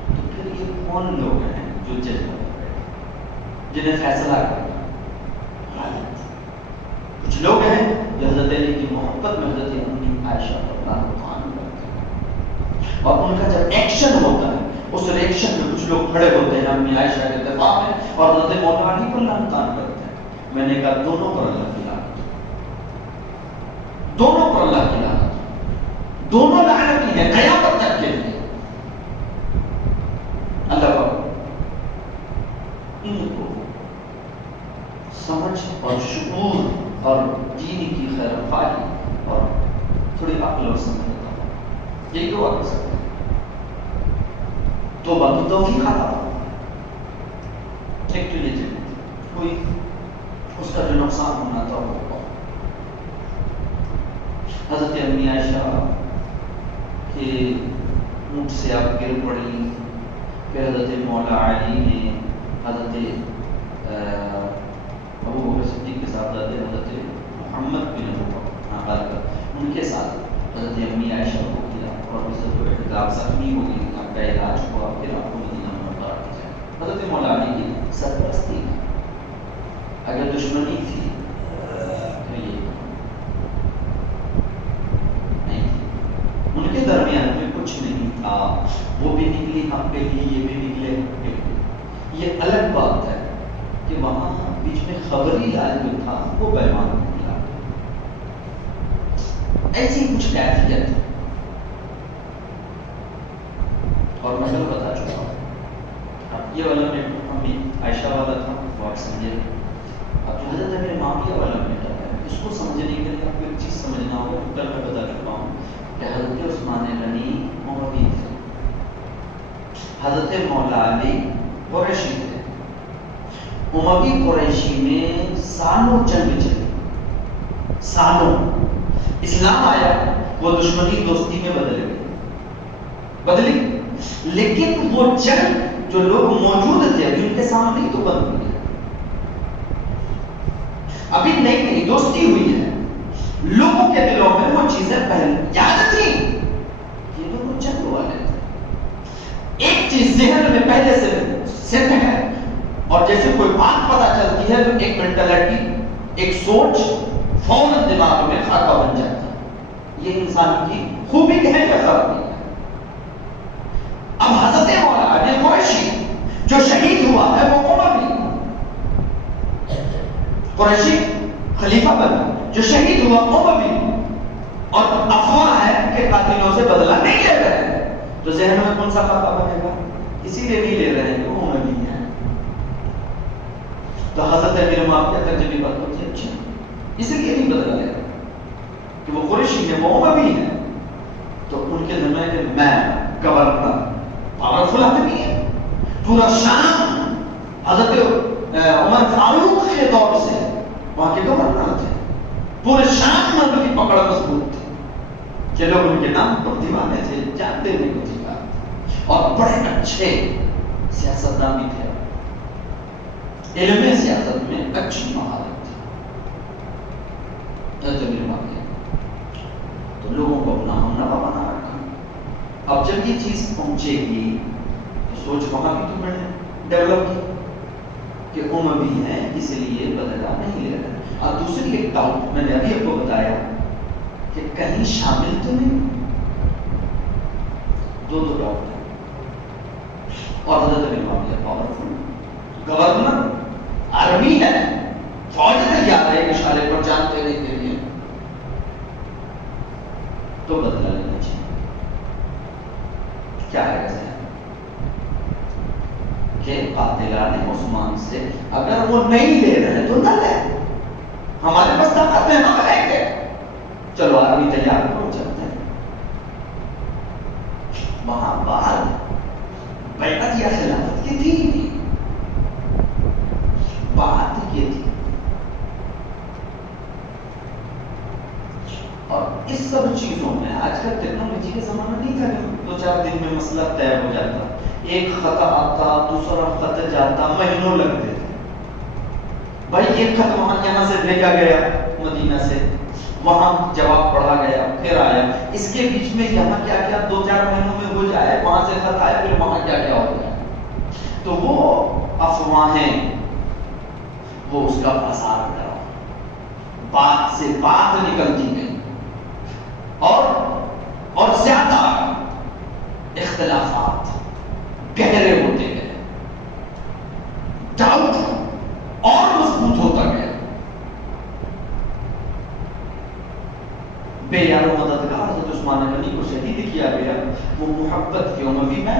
تو پھر یہ کون لوگ ہیں جو جج بنے، جنہیں فیصلہ کرنا غلط؟ کچھ لوگ ہیں جو حضرت علی کی محبت میں حضرت امی عائشہ پر تعلقان کرتے ہیں، اور ان کا جب ایکشن ہوتا ہے اس ریئیکشن میں کچھ لوگ کھڑے ہوتے ہیں امی عائشہ کے دفاع میں اور حضرت مولا علی پر لعنتان کرتے ہیں۔ میں نے کہا دونوں پر اللہ کی لعنت، دونوں پر اللہ کی لعنت، دونوں لعنتی ہیں قیامت تک کے لیے۔ اللہ پر ان کو سمجھ اور شعور اور دین کی خیر خواہی اور تھوڑی عقل اور سمجھ ہوتا ہے، یہی دعا کر سکتے ہیں، توبہ کی توفیق عطا فرما۔ ایک تو یہ جنت کوئی اس کا جو نقصان ہونا تھا وہ ہوا۔ حضرت امی عائشہ کے اونٹ سے اب گر پڑی، پھر حضرت مولا علی نے حضرت ابو بکر صدیق کے ساتھ حضرت محمد بن ابوبکر ان کے ساتھ حضرت امی عائشہ کو کیا اور احتجاج زخمی ہو گئی، آپ کا علاج ہوا، پھر آپ کو مدینہ منورہ کی جائے۔ حضرت مولا علی کی سرپرستی ہے، اگر دشمنی تھی تو یہ نہیں تھی، ان کے درمیان میں کچھ نہیں تھا، وہ بھی نکلی ہم کے لیے، یہ بھی نکلے ہم کے لیے۔ یہ الگ بات ہے کہ وہاں بیچ میں خبری عالم جو تھا وہ بیمان نکلا، ایسی کچھ کیفیت، اور میں کل بتا چکا ہوں۔ اب یہ والا میٹر امی عائشہ والا تھا وہ آپ سمجھے، اب جو حضرت امیر معاویہ والا میٹر ہے اس کو سمجھنے کے لیے آپ کو ایک چیز سمجھنا ہوگا، کل میں بتا چکا ہوں کہ حضرت عثمان غنی اموی تھے، حضرت مولا علی قریشی تھے۔ اموی قریشی میں سالوں جنگ چلی، سالوں اسلام آیا، وہ دشمنی دوستی میں بدلی، لیکن وہ جنگ جو لوگ موجود تھے ابھی ان کے سامنے ہی تو بند ہوئی ہے، ابھی نئی دوستی ہوئی ہے، لوگوں کے دلوں میں وہ چیزیں پہلے یاد تھی، یہ لوگ جنگ والے تھے، ایک چیز ذہن میں پہلے سے سیٹ ہے، اور جیسے کوئی بات پتہ چلتی ہے تو ایک مینٹلٹی، ایک سوچ فوراً دماغ میں خاکہ بن جاتی ہے، یہ انسان کی خوبی ہے یا خرابی ہے۔ اب حضرت مولا علی قریشی جو شہید ہوا ہے وہ اموی قریشی خلیفہ بنا، جو شہید ہوا اموی، اور افواہ ہے کہ قاتلوں سے بدلہ نہیں لے رہے، تو ذہن میں کون سا خاکہ بنے گا؟ اسی لیے نہیں لے رہے ہیں وہ اموی ہیں۔ تو حضرت امیر معاویہ تک جب یہ بات ہوتی ہے اچھا اسی لیے نہیں بدلا لے رہا کہ وہ قریشی ہے، وہ اموی ہے، تو ان کے ذمہ کہ میں گورنر پاورفل آدمی ہے، پورا شام حضرت عمر فاروق کے دور سے وہاں کے گورنر تھے، پورے شام میں ان کی پکڑ مضبوط تھی کہ لوگ ان کے نام پر دیوانے تھے، جانتے نہیں کچھ بات، اور بڑے اچھے سیاستدان بھی تھے، علم سیاست میں اچھی مہارت تھی، تو لوگوں کو اپنا ہم نوا بنا رکھا۔ اب جب یہ چیز پہنچے گی تو سوچ وہاں بھی تو میں نے ڈیولپ کی کہ اموی ہیں اس لیے بدلا نہیں لے رہے۔ اور دوسری ایک ڈاؤٹ میں نے ابھی آپ کو بتایا کہ کہیں شامل تو نہیں، دو ڈاؤٹ ہیں۔ اور حضرت ابن معاویہ پاورفل گورنر، آرمی ہے، فوج تیار ہے اشارے پر جان دینے کے لیے، تو بدلا لینا چاہیے۔ کیا ہے ویسے کہ قاتلان عثمان سے اگر وہ نہیں لے رہے تو نہ لے، ہمارے پاس طاقت ہے، ہم لیں گے، چلو آرمی تیار کرو، چلتے ہیں۔ وہاں بعد بیعت یا خلافت کی تھی نہیں، بات یہ تھی۔ اور اس سب چیزوں میں آج کل ٹیکنالوجی کا زمانہ نہیں تھا کہ 2-4 دن میں مسئلہ طے ہو جاتا، ایک خط آتا، دوسرا خط جاتا، مہینوں لگتے تھے۔ بھائی ایک خط وہاں یہاں سے بھیجا گیا مدینہ سے، وہاں جواب پڑھا گیا، پھر آیا، اس کے بیچ میں یہاں کیا کیا 2-4 مہینوں میں ہو جائے، وہاں سے خط آیا، پھر وہاں کیا کیا ہو جائے، تو وہ افواہیں، وہ اس کا فساد کرا، بات سے بات نکلتی گئی، اور زیادہ اختلافات گہرے ہوتے گئے، ڈاؤٹ اور مضبوط ہوتا گیا۔ بے یار و مددگار حضرت عثمان غنی کو شہید کیا گیا، وہ محبت کے اموی میں،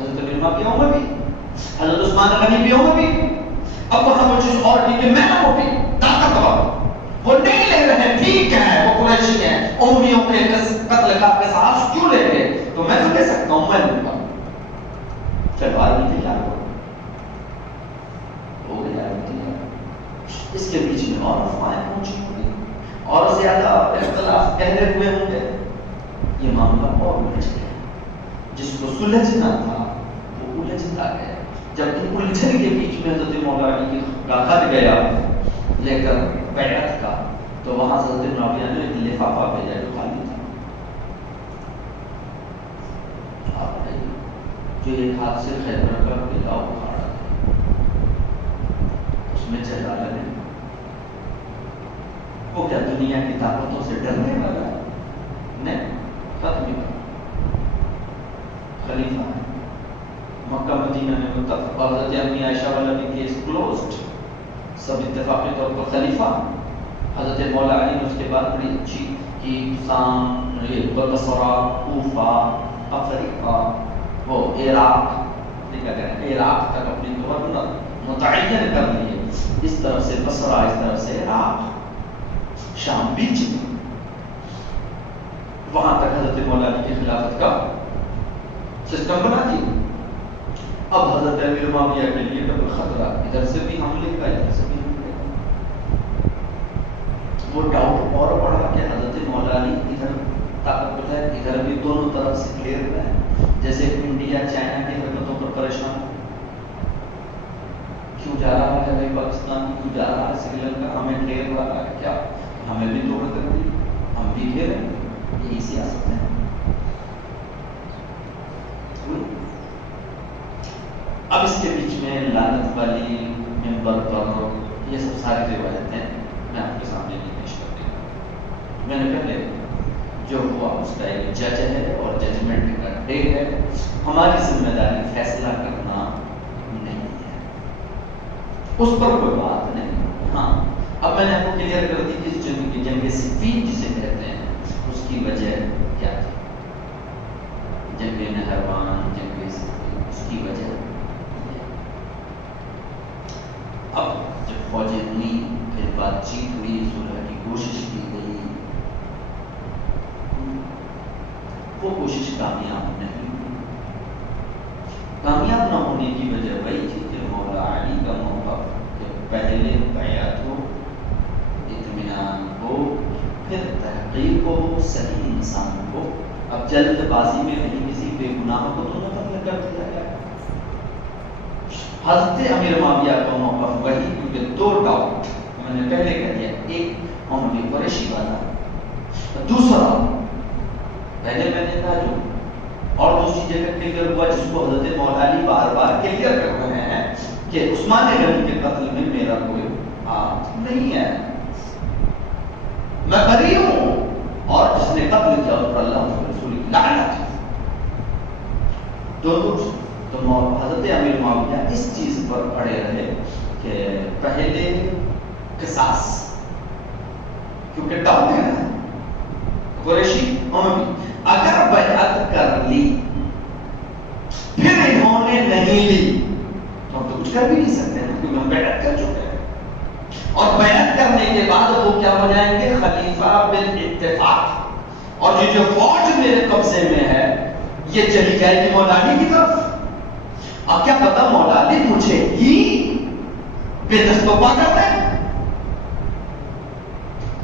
حضرت ابن معاویہ اموی، حضرت عثمان غنی بھی اموی۔ اب وہاں وہ چیز اور کی کہ میں اموی طاقتور، وہ نہیں لے رہے، ٹھیک ہے، وہ قریشی ہیں، امویوں کے قتل کا قصاص کیوں لے گئے، تو میں تو لے سکتا ہوں، میں لوں گا، چلو آدمی تیار ہو گیا۔ اس کے بیچ میں اور افواہیں پہنچی ہوں گی، اور زیادہ اختلاف گہرے ہوئے ہوں گے، یہ معاملہ اور الجھ گیا، جس کو سلجھنا تھا وہ الجھتا گیا۔ جب ان الجھن کے بیچ میں حضرت مولا علی کا خط گیا لے کر بیعت کا، تو وہاں حضرت معاویہ نے ایک لفافہ بھیجا جو خالی تھا، جو ایک ہاتھ سے خیبر کا قلعہ اکھاڑا تھا، اس میں چہرہ لگے، وہ کیا دنیا کی طاقتوں سے ڈرنے والا ہے؟ نہیں، ختم ہی کر، خلیفہ ہے، مکہ مدینہ میں متفق، حضرت امی عائشہ والا بھی کیس کلوزڈ، سب اتفاقی طور پر خلیفہ۔ حضرت مولا علی نے اس کے بعد بڑی اچھی کی شام، بصرہ، کوفہ، افریقہ، وہ عراق، دیکھا گیا عراق تک اپنی گورنر متعین کر لیے، اس طرف سے بصرہ، اس طرف سے عراق، شام بیچ میں، وہاں تک حضرت مولا علی کی خلافت کا سسٹم بنا دیا۔ اب حضرت امیر معاویہ کے لیے ڈبل خطرہ، ادھر سے بھی حملے کا، ادھر سے بھی حملے کا، وہ ڈاؤٹ اور بڑھا کہ حضرت مولا علی ادھر طاقتور ہے، ادھر بھی دونوں طرف سے گھیر رہے ہیں، جیسے انڈیا چائنا کی حرکتوں پر پریشان، کیوں جا رہا ہے بھائی پاکستان، کیوں جا رہا ہے سری لنکا، ہمیں گھیر رہا ہے کیا، ہمیں بھی توڑ کر دی، ہم بھی گھیریں، یہی سیاست ہے۔ اب اس کے بیچ میں لعنت والی، منبر پر، یہ سب ساری روایتیں میں آپ کے سامنے نہیں پیش کرتی ہوں۔ میں نے پہلے جو ہوا اس کا ایک جج ہے اور ججمنٹ کا ڈے ہے، ہماری ذمہ داری فیصلہ کرنا نہیں ہے، اس پر کوئی بات نہیں۔ ہاں اب میں نے آپ کو کلیئر کر دی کہ جنگ صفین جسے کہتے ہیں اس کی وجہ کیا تھی، جنگ نہروان، جنگ صفین، اس کی وجہ۔ اب جب فوجیں ہوئی، پھر بات چیت ہوئی، صلح کی کوشش کی گئی، وہ کوشش کامیاب نہیں ہوئی۔ کامیاب نہ ہونے کی وجہ وہی تھی کہ مولا علی کا موقف پہلے بیعت ہو، اطمینان ہو، پھر تحقیق ہو، صحیح انسان ہو. اب جلد بازی میں کہیں کسی بے گناہ کو تو نہ قتل کر دیا گیا. حضرت امیر معاویہ کا موقف وہی، کیونکہ دو ڈاؤٹ میں نے پہلے کہہ دیا، ایک عمومی قریشی والا، دوسرا پہلے میں نے کہا جو اور دوسری جگہ کلیئر ہوا جس کو حضرت مولا علی بار بار کلیئر کر رہے ہیں کہ عثمان غنی کے قتل میں میرا کوئی ہاتھ نہیں ہے، میں بری ہوں، اور جس نے قتل کیا اس پر اللہ اور رسول کی لعنت. تو حضرت امیر معاویہ اس چیز پر اڑے رہے کہ پہلے قصاص، کیونکہ ڈاؤٹ ہے نا قریشی عمومی، اگر بیعت کر لی پھر انہوں نے نہیں لی تو ہم تو کچھ کر بھی نہیں سکتے ہیں، کیونکہ ہم بیعت کر چکے ہیں. اور بیعت کرنے کے بعد وہ کیا ہو جائیں گے؟ خلیفہ بالاتفاق. اور یہ جو فوج میرے قبضے میں ہے یہ چلی جائے گی مولا علی کی طرف. اب کیا پتا مولا علی مجھے ہی بے دستوپا کر رہے ہیں.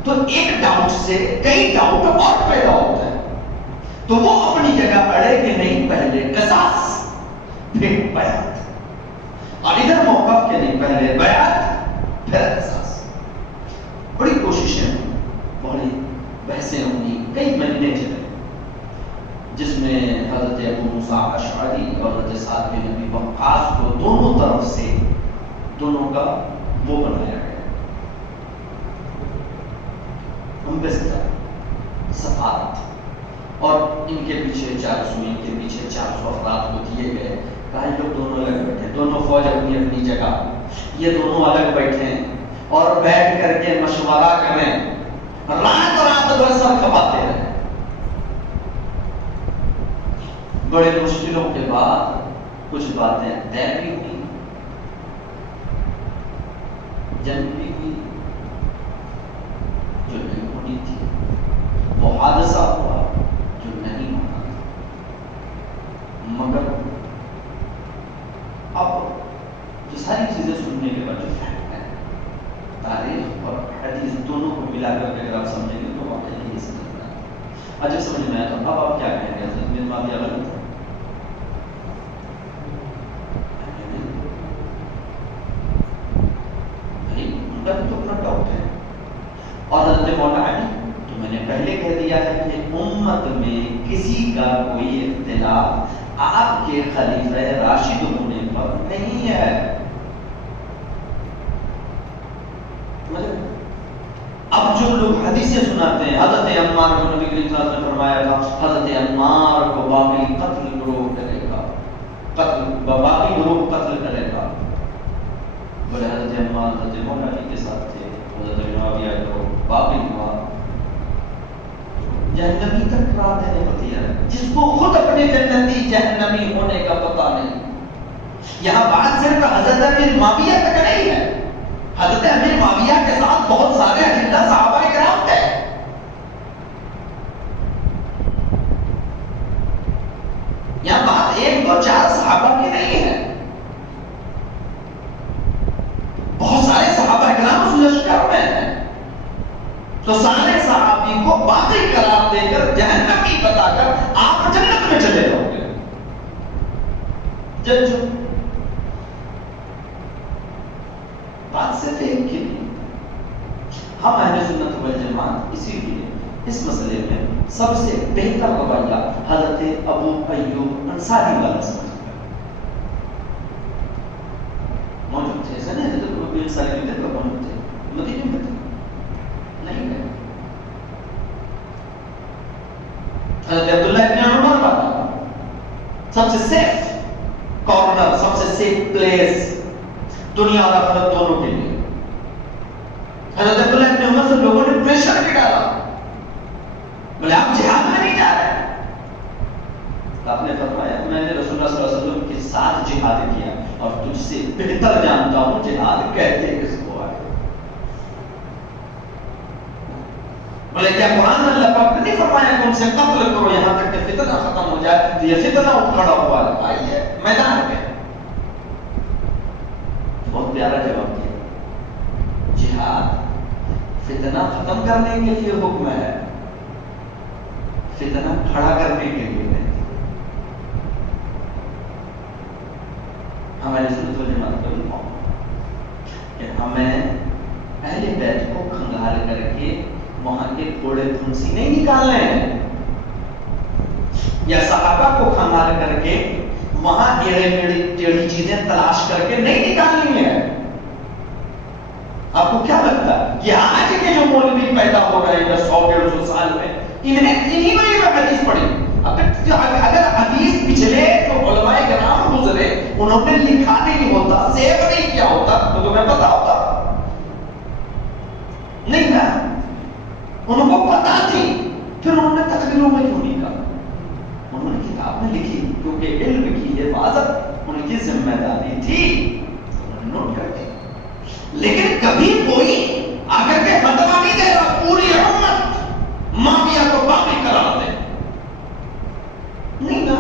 تو ایک ڈاؤٹ سے کئی ڈاؤٹ اور پیدا ہوتا ہے. تو وہ اپنی جگہ اڑے کہ نہیں، پہلے قصاص پھر بیعت، اور ادھر موقف کے نہیں، پہلے بیعت پھر قصاص. بڑی کوششیں، بڑی بحثیں ہوئی، کئی مہینے چلے، جس میں حضرت ابو موسیٰ اشعری اور حضرت سعد بن ابی وقاص کو دونوں طرف سے دونوں کا وہ بنایا گیا، امبیسڈر، سفارت. اور ان کے پیچھے 400، ان کے پیچھے 400 افراد کو دیے گئے. کہا یہ لوگ دونوں الگ بیٹھے، دونوں فوج اپنی اپنی جگہ، یہ دونوں الگ بیٹھے اور بیٹھ کر کے مشورہ کریں، رات رات بھر سر کھپاتے رہے. بڑے مشکلوں کے بعد کچھ باتیں طے بھی ہوئی، جنگ بھی ہوئی جو نہیں ہونی تھی، وہ حادثہ ہوا جو نہیں ہونا تھا. مگر اب جو ساری چیزیں سننے کے بعد جو فیکٹ ہے، تاریخ اور حدیث دونوں کو ملا کر کے اگر آپ سمجھیں گے تو واقعی یہ سمجھنا ہے. جب سمجھ میں آیا تو اب آپ کیا کہیں گے؟ حضرت امیر معاویہ غلط ہے؟ تو اپنا ڈاؤٹ ہے. اور حضرت مولا علی تو میں نے پہلے کہہ دیا ہے کہ امت میں کسی کا کوئی اختلاف آپ کے خلیفہ راشد ہونے پر نہیں ہے. اب جو لوگ حدیثیں سناتے ہیں، حضرت عمار کو نبی کریم صلی اللہ علیہ وسلم نے فرمایا تھا حضرت عمار کو باقی قتل گروہ کرے گا، باقی گروہ قتل کرے گا. بولے حضرت عمار حضرت مولا علی کے ساتھ تھے، حضرت معاویہ کو باقی ہوا جہنمی تک قرار دینے کو تیار ہے، جس کو خود اپنے جنتی جہنمی ہونے کا پتہ نہیں. یہاں بات صرف حضرت امیر معاویہ تک نہیں ہے، حضرت امیر معاویہ کے ساتھ بہت سارے اجندہ صحابہ کرام تھے. یہاں بات 1 2 4 صحابہ کی نہیں ہے، بہت سارے صحابہ کرام اس لشکر میں ہیں. تو سارے صحابی کو باقی قرار دے کر جہنمی بتا کر آپ جنت میں چلے جاؤ گے. بات صرف ایک کی نہیں. ہم اہل سنت والجماعت اسی لیے اس مسئلے میں سب سے بہتر رویہ حضرت ابو ایوب انصاری والا سمجھتے ہیں. موجود تھے، ایسا نہیں حضرت ابو ایوب انصاری بھی تھے، موجود تھے، مدینے میں تھے، نہیں گئے. حضرت عبداللہ ابن عمر والا سب سے سیف کارنر، سب سے سیف پلیس دنیا اور آخرت دونوں کے لیے. حضرت عبداللہ ابن عمر سے لوگوں نے پریشر بھی ڈالا، بولے آپ جہاد میں نہیں جا رہے. آپ نے فرمایا میں نے رسول اللہ صلی اللہ علیہ وسلم کے ساتھ جہاد کیا اور تجھ سے بہتر جانتا ہوں جہاد کہتے کس کو آئے. بولے کیا قرآن اللہ پاک نے نہیں فرمایا کہ ان سے قتل کرو یہاں تک کہ فتنہ ختم ہو جائے؟ تو یہ فتنہ اٹھ کھڑا ہوا ہے میدان میں. بہت پیارا جواب دیا. کرنے کے لیے حکم ہے، فتنہ کھڑا کرنے کے لیے نہیں۔ ہماری سنت والجماعت کا قول کہ ہمیں اہل بیت کو کھنگال کر کے وہاں کے کوڑے پھنسی نہیں نکالنے ہیں، یا صحابہ کو کھنگال کر کے وہاں ٹیڑھی چیزیں تلاش کر کے نہیں نکالنی ہے۔ آپ کو کیا لگتا ہے کہ آج کے جو مولوی پیدا ہو رہے ہیں 100-150 سال میں، انہیں میں حدیث پڑھی؟ اگر حدیث پچھلے جو علماء کرام گزرے انہوں نے لکھا نہیں ہوتا، سیو نہیں کیا ہوتا تو تمہیں پتا ہوتا نہیں نا؟ ان کو پتا تھی، پھر انہوں نے تقریروں میں کیوں نہیں کہا؟ انہوں نے کتاب میں لکھی کیونکہ علم کی حفاظت ان کی ذمہ داری تھی، انہوں نے نوٹ کر کے۔ لیکن کبھی کوئی آ کر کے فتویٰ نہیں دے رہا پوری امت معاویہ کو باغی قرار دے، نہیں نا؟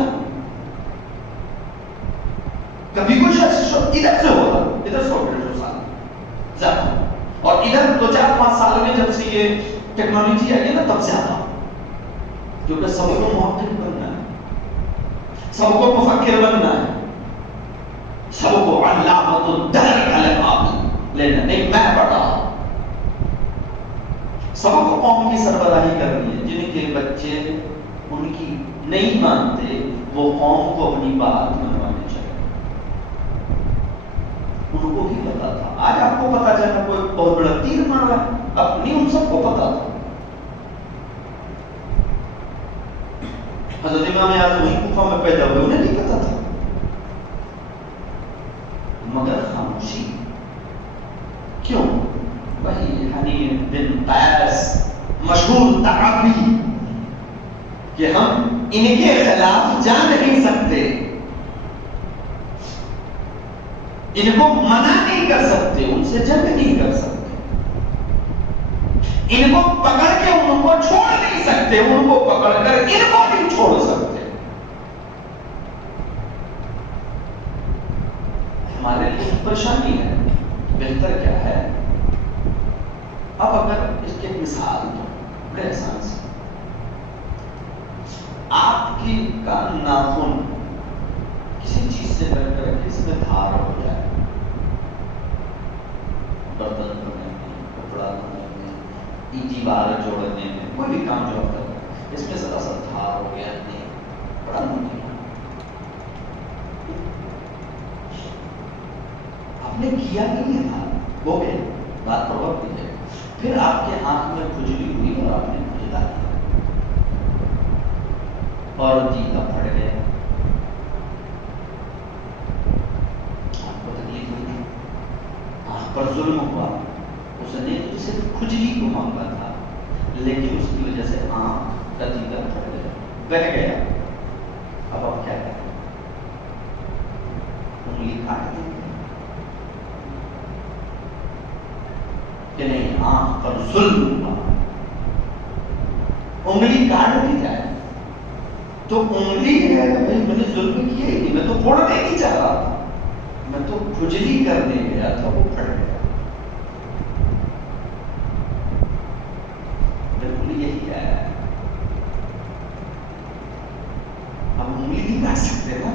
کبھی کوئی شخص ادھر سے ہوتا، ادھر 100-150 سال زیادہ، اور ادھر 2-4-5 سال میں جب سے یہ ٹیکنالوجی آئی نا تب زیادہ، کیونکہ سب کو محقق بننا ہے، سب کو مفکر بننا ہے، سب کو علامۃ الدہر کا لقب لینا، نہیں میں پڑھا، سب کو قوم کی سربراہی کرنی ہے۔ جن کے بچے ان کی نہیں مانتے وہ قوم کو اپنی بات منوانے چاہیے، ان کو بھی پتا تھا۔ آج آپ کو پتا چلا کوئی بہت بڑا تیر مار رہا ہے، اپنی ان سب کو پتا تھا۔ حضرت امام اعظم وہی کوفہ میں پیدا ہوئے، انہیں نہیں پتا تھا، مگر خاموشی کیوں؟ وہی حنین بن قیس مشہور تعبی کہ ہم ان کے خلاف جا نہیں سکتے، ان کو منع نہیں کر سکتے، ان سے جنگ نہیں کر سکتے، ان کو پکڑ کے ان کو چھوڑ نہیں سکتے، ان کو پکڑ کر ان کو نہیں چھوڑ سکتے۔ ہمارے لیے پریشانی ہے، بہتر کیا ہے؟ اب اگر اس کے مثال دو بڑے آسان سے، آپ کی کا ناخن کسی چیز سے کر کر کے اس میں دھار ہو جائے، برتن دھونے میں، کپڑا دھونے میں، دیوار جوڑنے میں، کوئی بھی کام جو آپ کر رہے ہیں اس میں ذرا سا دھار ہو گیا، نہیں بڑا ممکن ہے، آپ نے کیا نہیں ہے، ہو گیا، بات پر وقت ہے، پھر آپ کے آنکھ میں کھجلی ہوئی اور آپ نے کھجلا دیا اور جیتا پھٹ گیا، آپ کو تکلیف ہوئی نہیں، آنکھ پر ظلم ہوا، اس نے تو صرف کھجلی کو مانگا تھا، لیکن اس کی وجہ سے آنکھ کا جیتا پھٹ گیا، بہ گیا، اب آپ کیا کریں؟ انگلی کاٹ دیں کہ نہیں؟ آنکھ پر ظلم ہوا، انگلی کاٹ دی جائے تو انگلی ہے بھائی میں نے ظلم کیا ہی نہیں، میں تو پھوڑنے نہیں چاہ رہا تھا، میں تو کھجلی کرنے گیا تھا، وہ پھٹ گیا۔ بالکل یہی ہے، ہم انگلی نہیں کاٹ سکتے نا،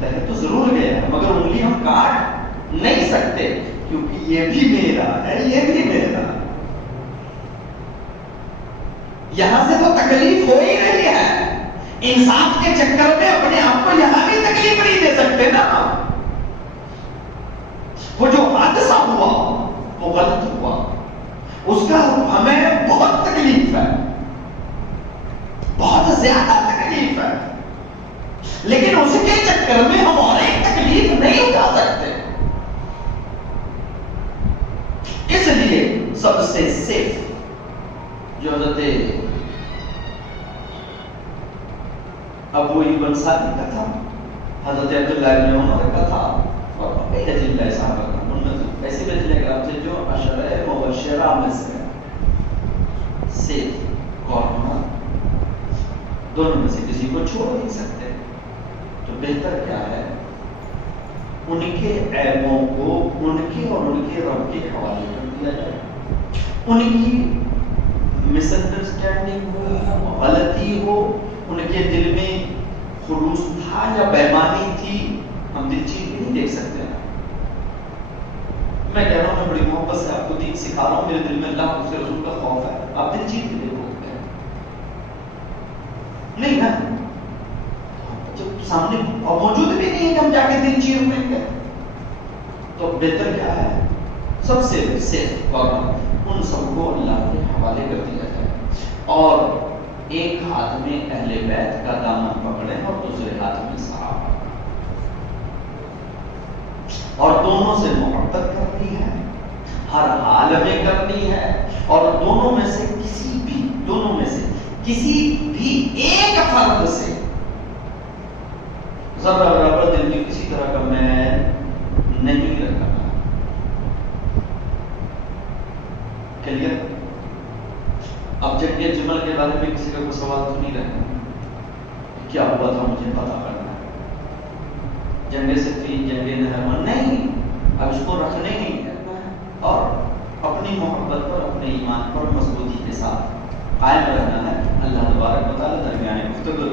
پہلے تو ضرور گیا مگر انگلی ہم کاٹ نہیں سکتے کیونکہ یہ بھی میرا ہے، یہ بھی میرا ہے، یہاں سے تو تکلیف ہو ہی رہی ہے، انصاف کے چکر میں اپنے آپ کو یہاں بھی تکلیف نہیں دے سکتے نا۔ وہ جو حادثہ ہوا وہ غلط ہوا، اس کا ہمیں بہت تکلیف ہے، بہت زیادہ تکلیف ہے، لیکن اس کے چکر میں ہم اور ایک تکلیف نہیں اٹھا سکتے۔ اس لیے سب سے سیف جو حضرت ابو ابن سعد کا تھا، حضرت عبداللہ ابن عمر کا تھا، اور کئی اجلہ صحابہ کا، ان میں ایسے اجلہ کرام تھے جو عشرہ مبشرہ میں سے سیف کارنر، دونوں میں سے کسی کو چھوڑ نہیں سکتے، تو بہتر کیا ہے ان کے عیبوں کو ان کے اور ان کے رب کے حوالے کر دیا جائے. ان کی مس انڈرسٹینڈنگ ہو، غلطی ہو، ان کے دل میں خلوص تھا یا بےمانی تھی، ہم دل چیر کے نہیں دیکھ سکتے ہیں. میں کہہ رہا ہوں میں بڑی محبت سے آپ کو دین سکھا رہا ہوں، میرے دل میں اللہ اس کے رسول کا خوف ہے، آپ دل چیر کے دیکھو گے نہیں نا؟ جب سامنے اور موجود بھی نہیں ہے کہ ہم جا کے دل چیر لیں گے، تو بہتر کیا ہے؟ سب سے سیف کارنر ان سب کو اللہ کے حوالے کر دیا جائے، اور ایک ہاتھ میں اہل بیت کا دامن پکڑیں اور دوسرے ہاتھ میں صحابہ، اور دونوں سے محبت کرنی ہے، ہر حال میں کرنی ہے، اور دونوں میں سے کسی بھی ایک فرد سے ذرا برابر دل میں کسی طرح کا میں نہیں رکھنا. کلیئر؟ اب جنگ جمل کے بارے میں کسی کا کوئی سوال تو نہیں رہنا، کیا ہوا تھا مجھے پتا کرنا ہے. جنگ صفین، جنگ نہروان نہیں، اب اس کو رکھنے نہیں کرنا ہے، اور اپنی محبت پر، اپنے ایمان پر مضبوطی کے ساتھ قائم رہنا ہے. اللہ تبارک و تعالی درمیان گفتگو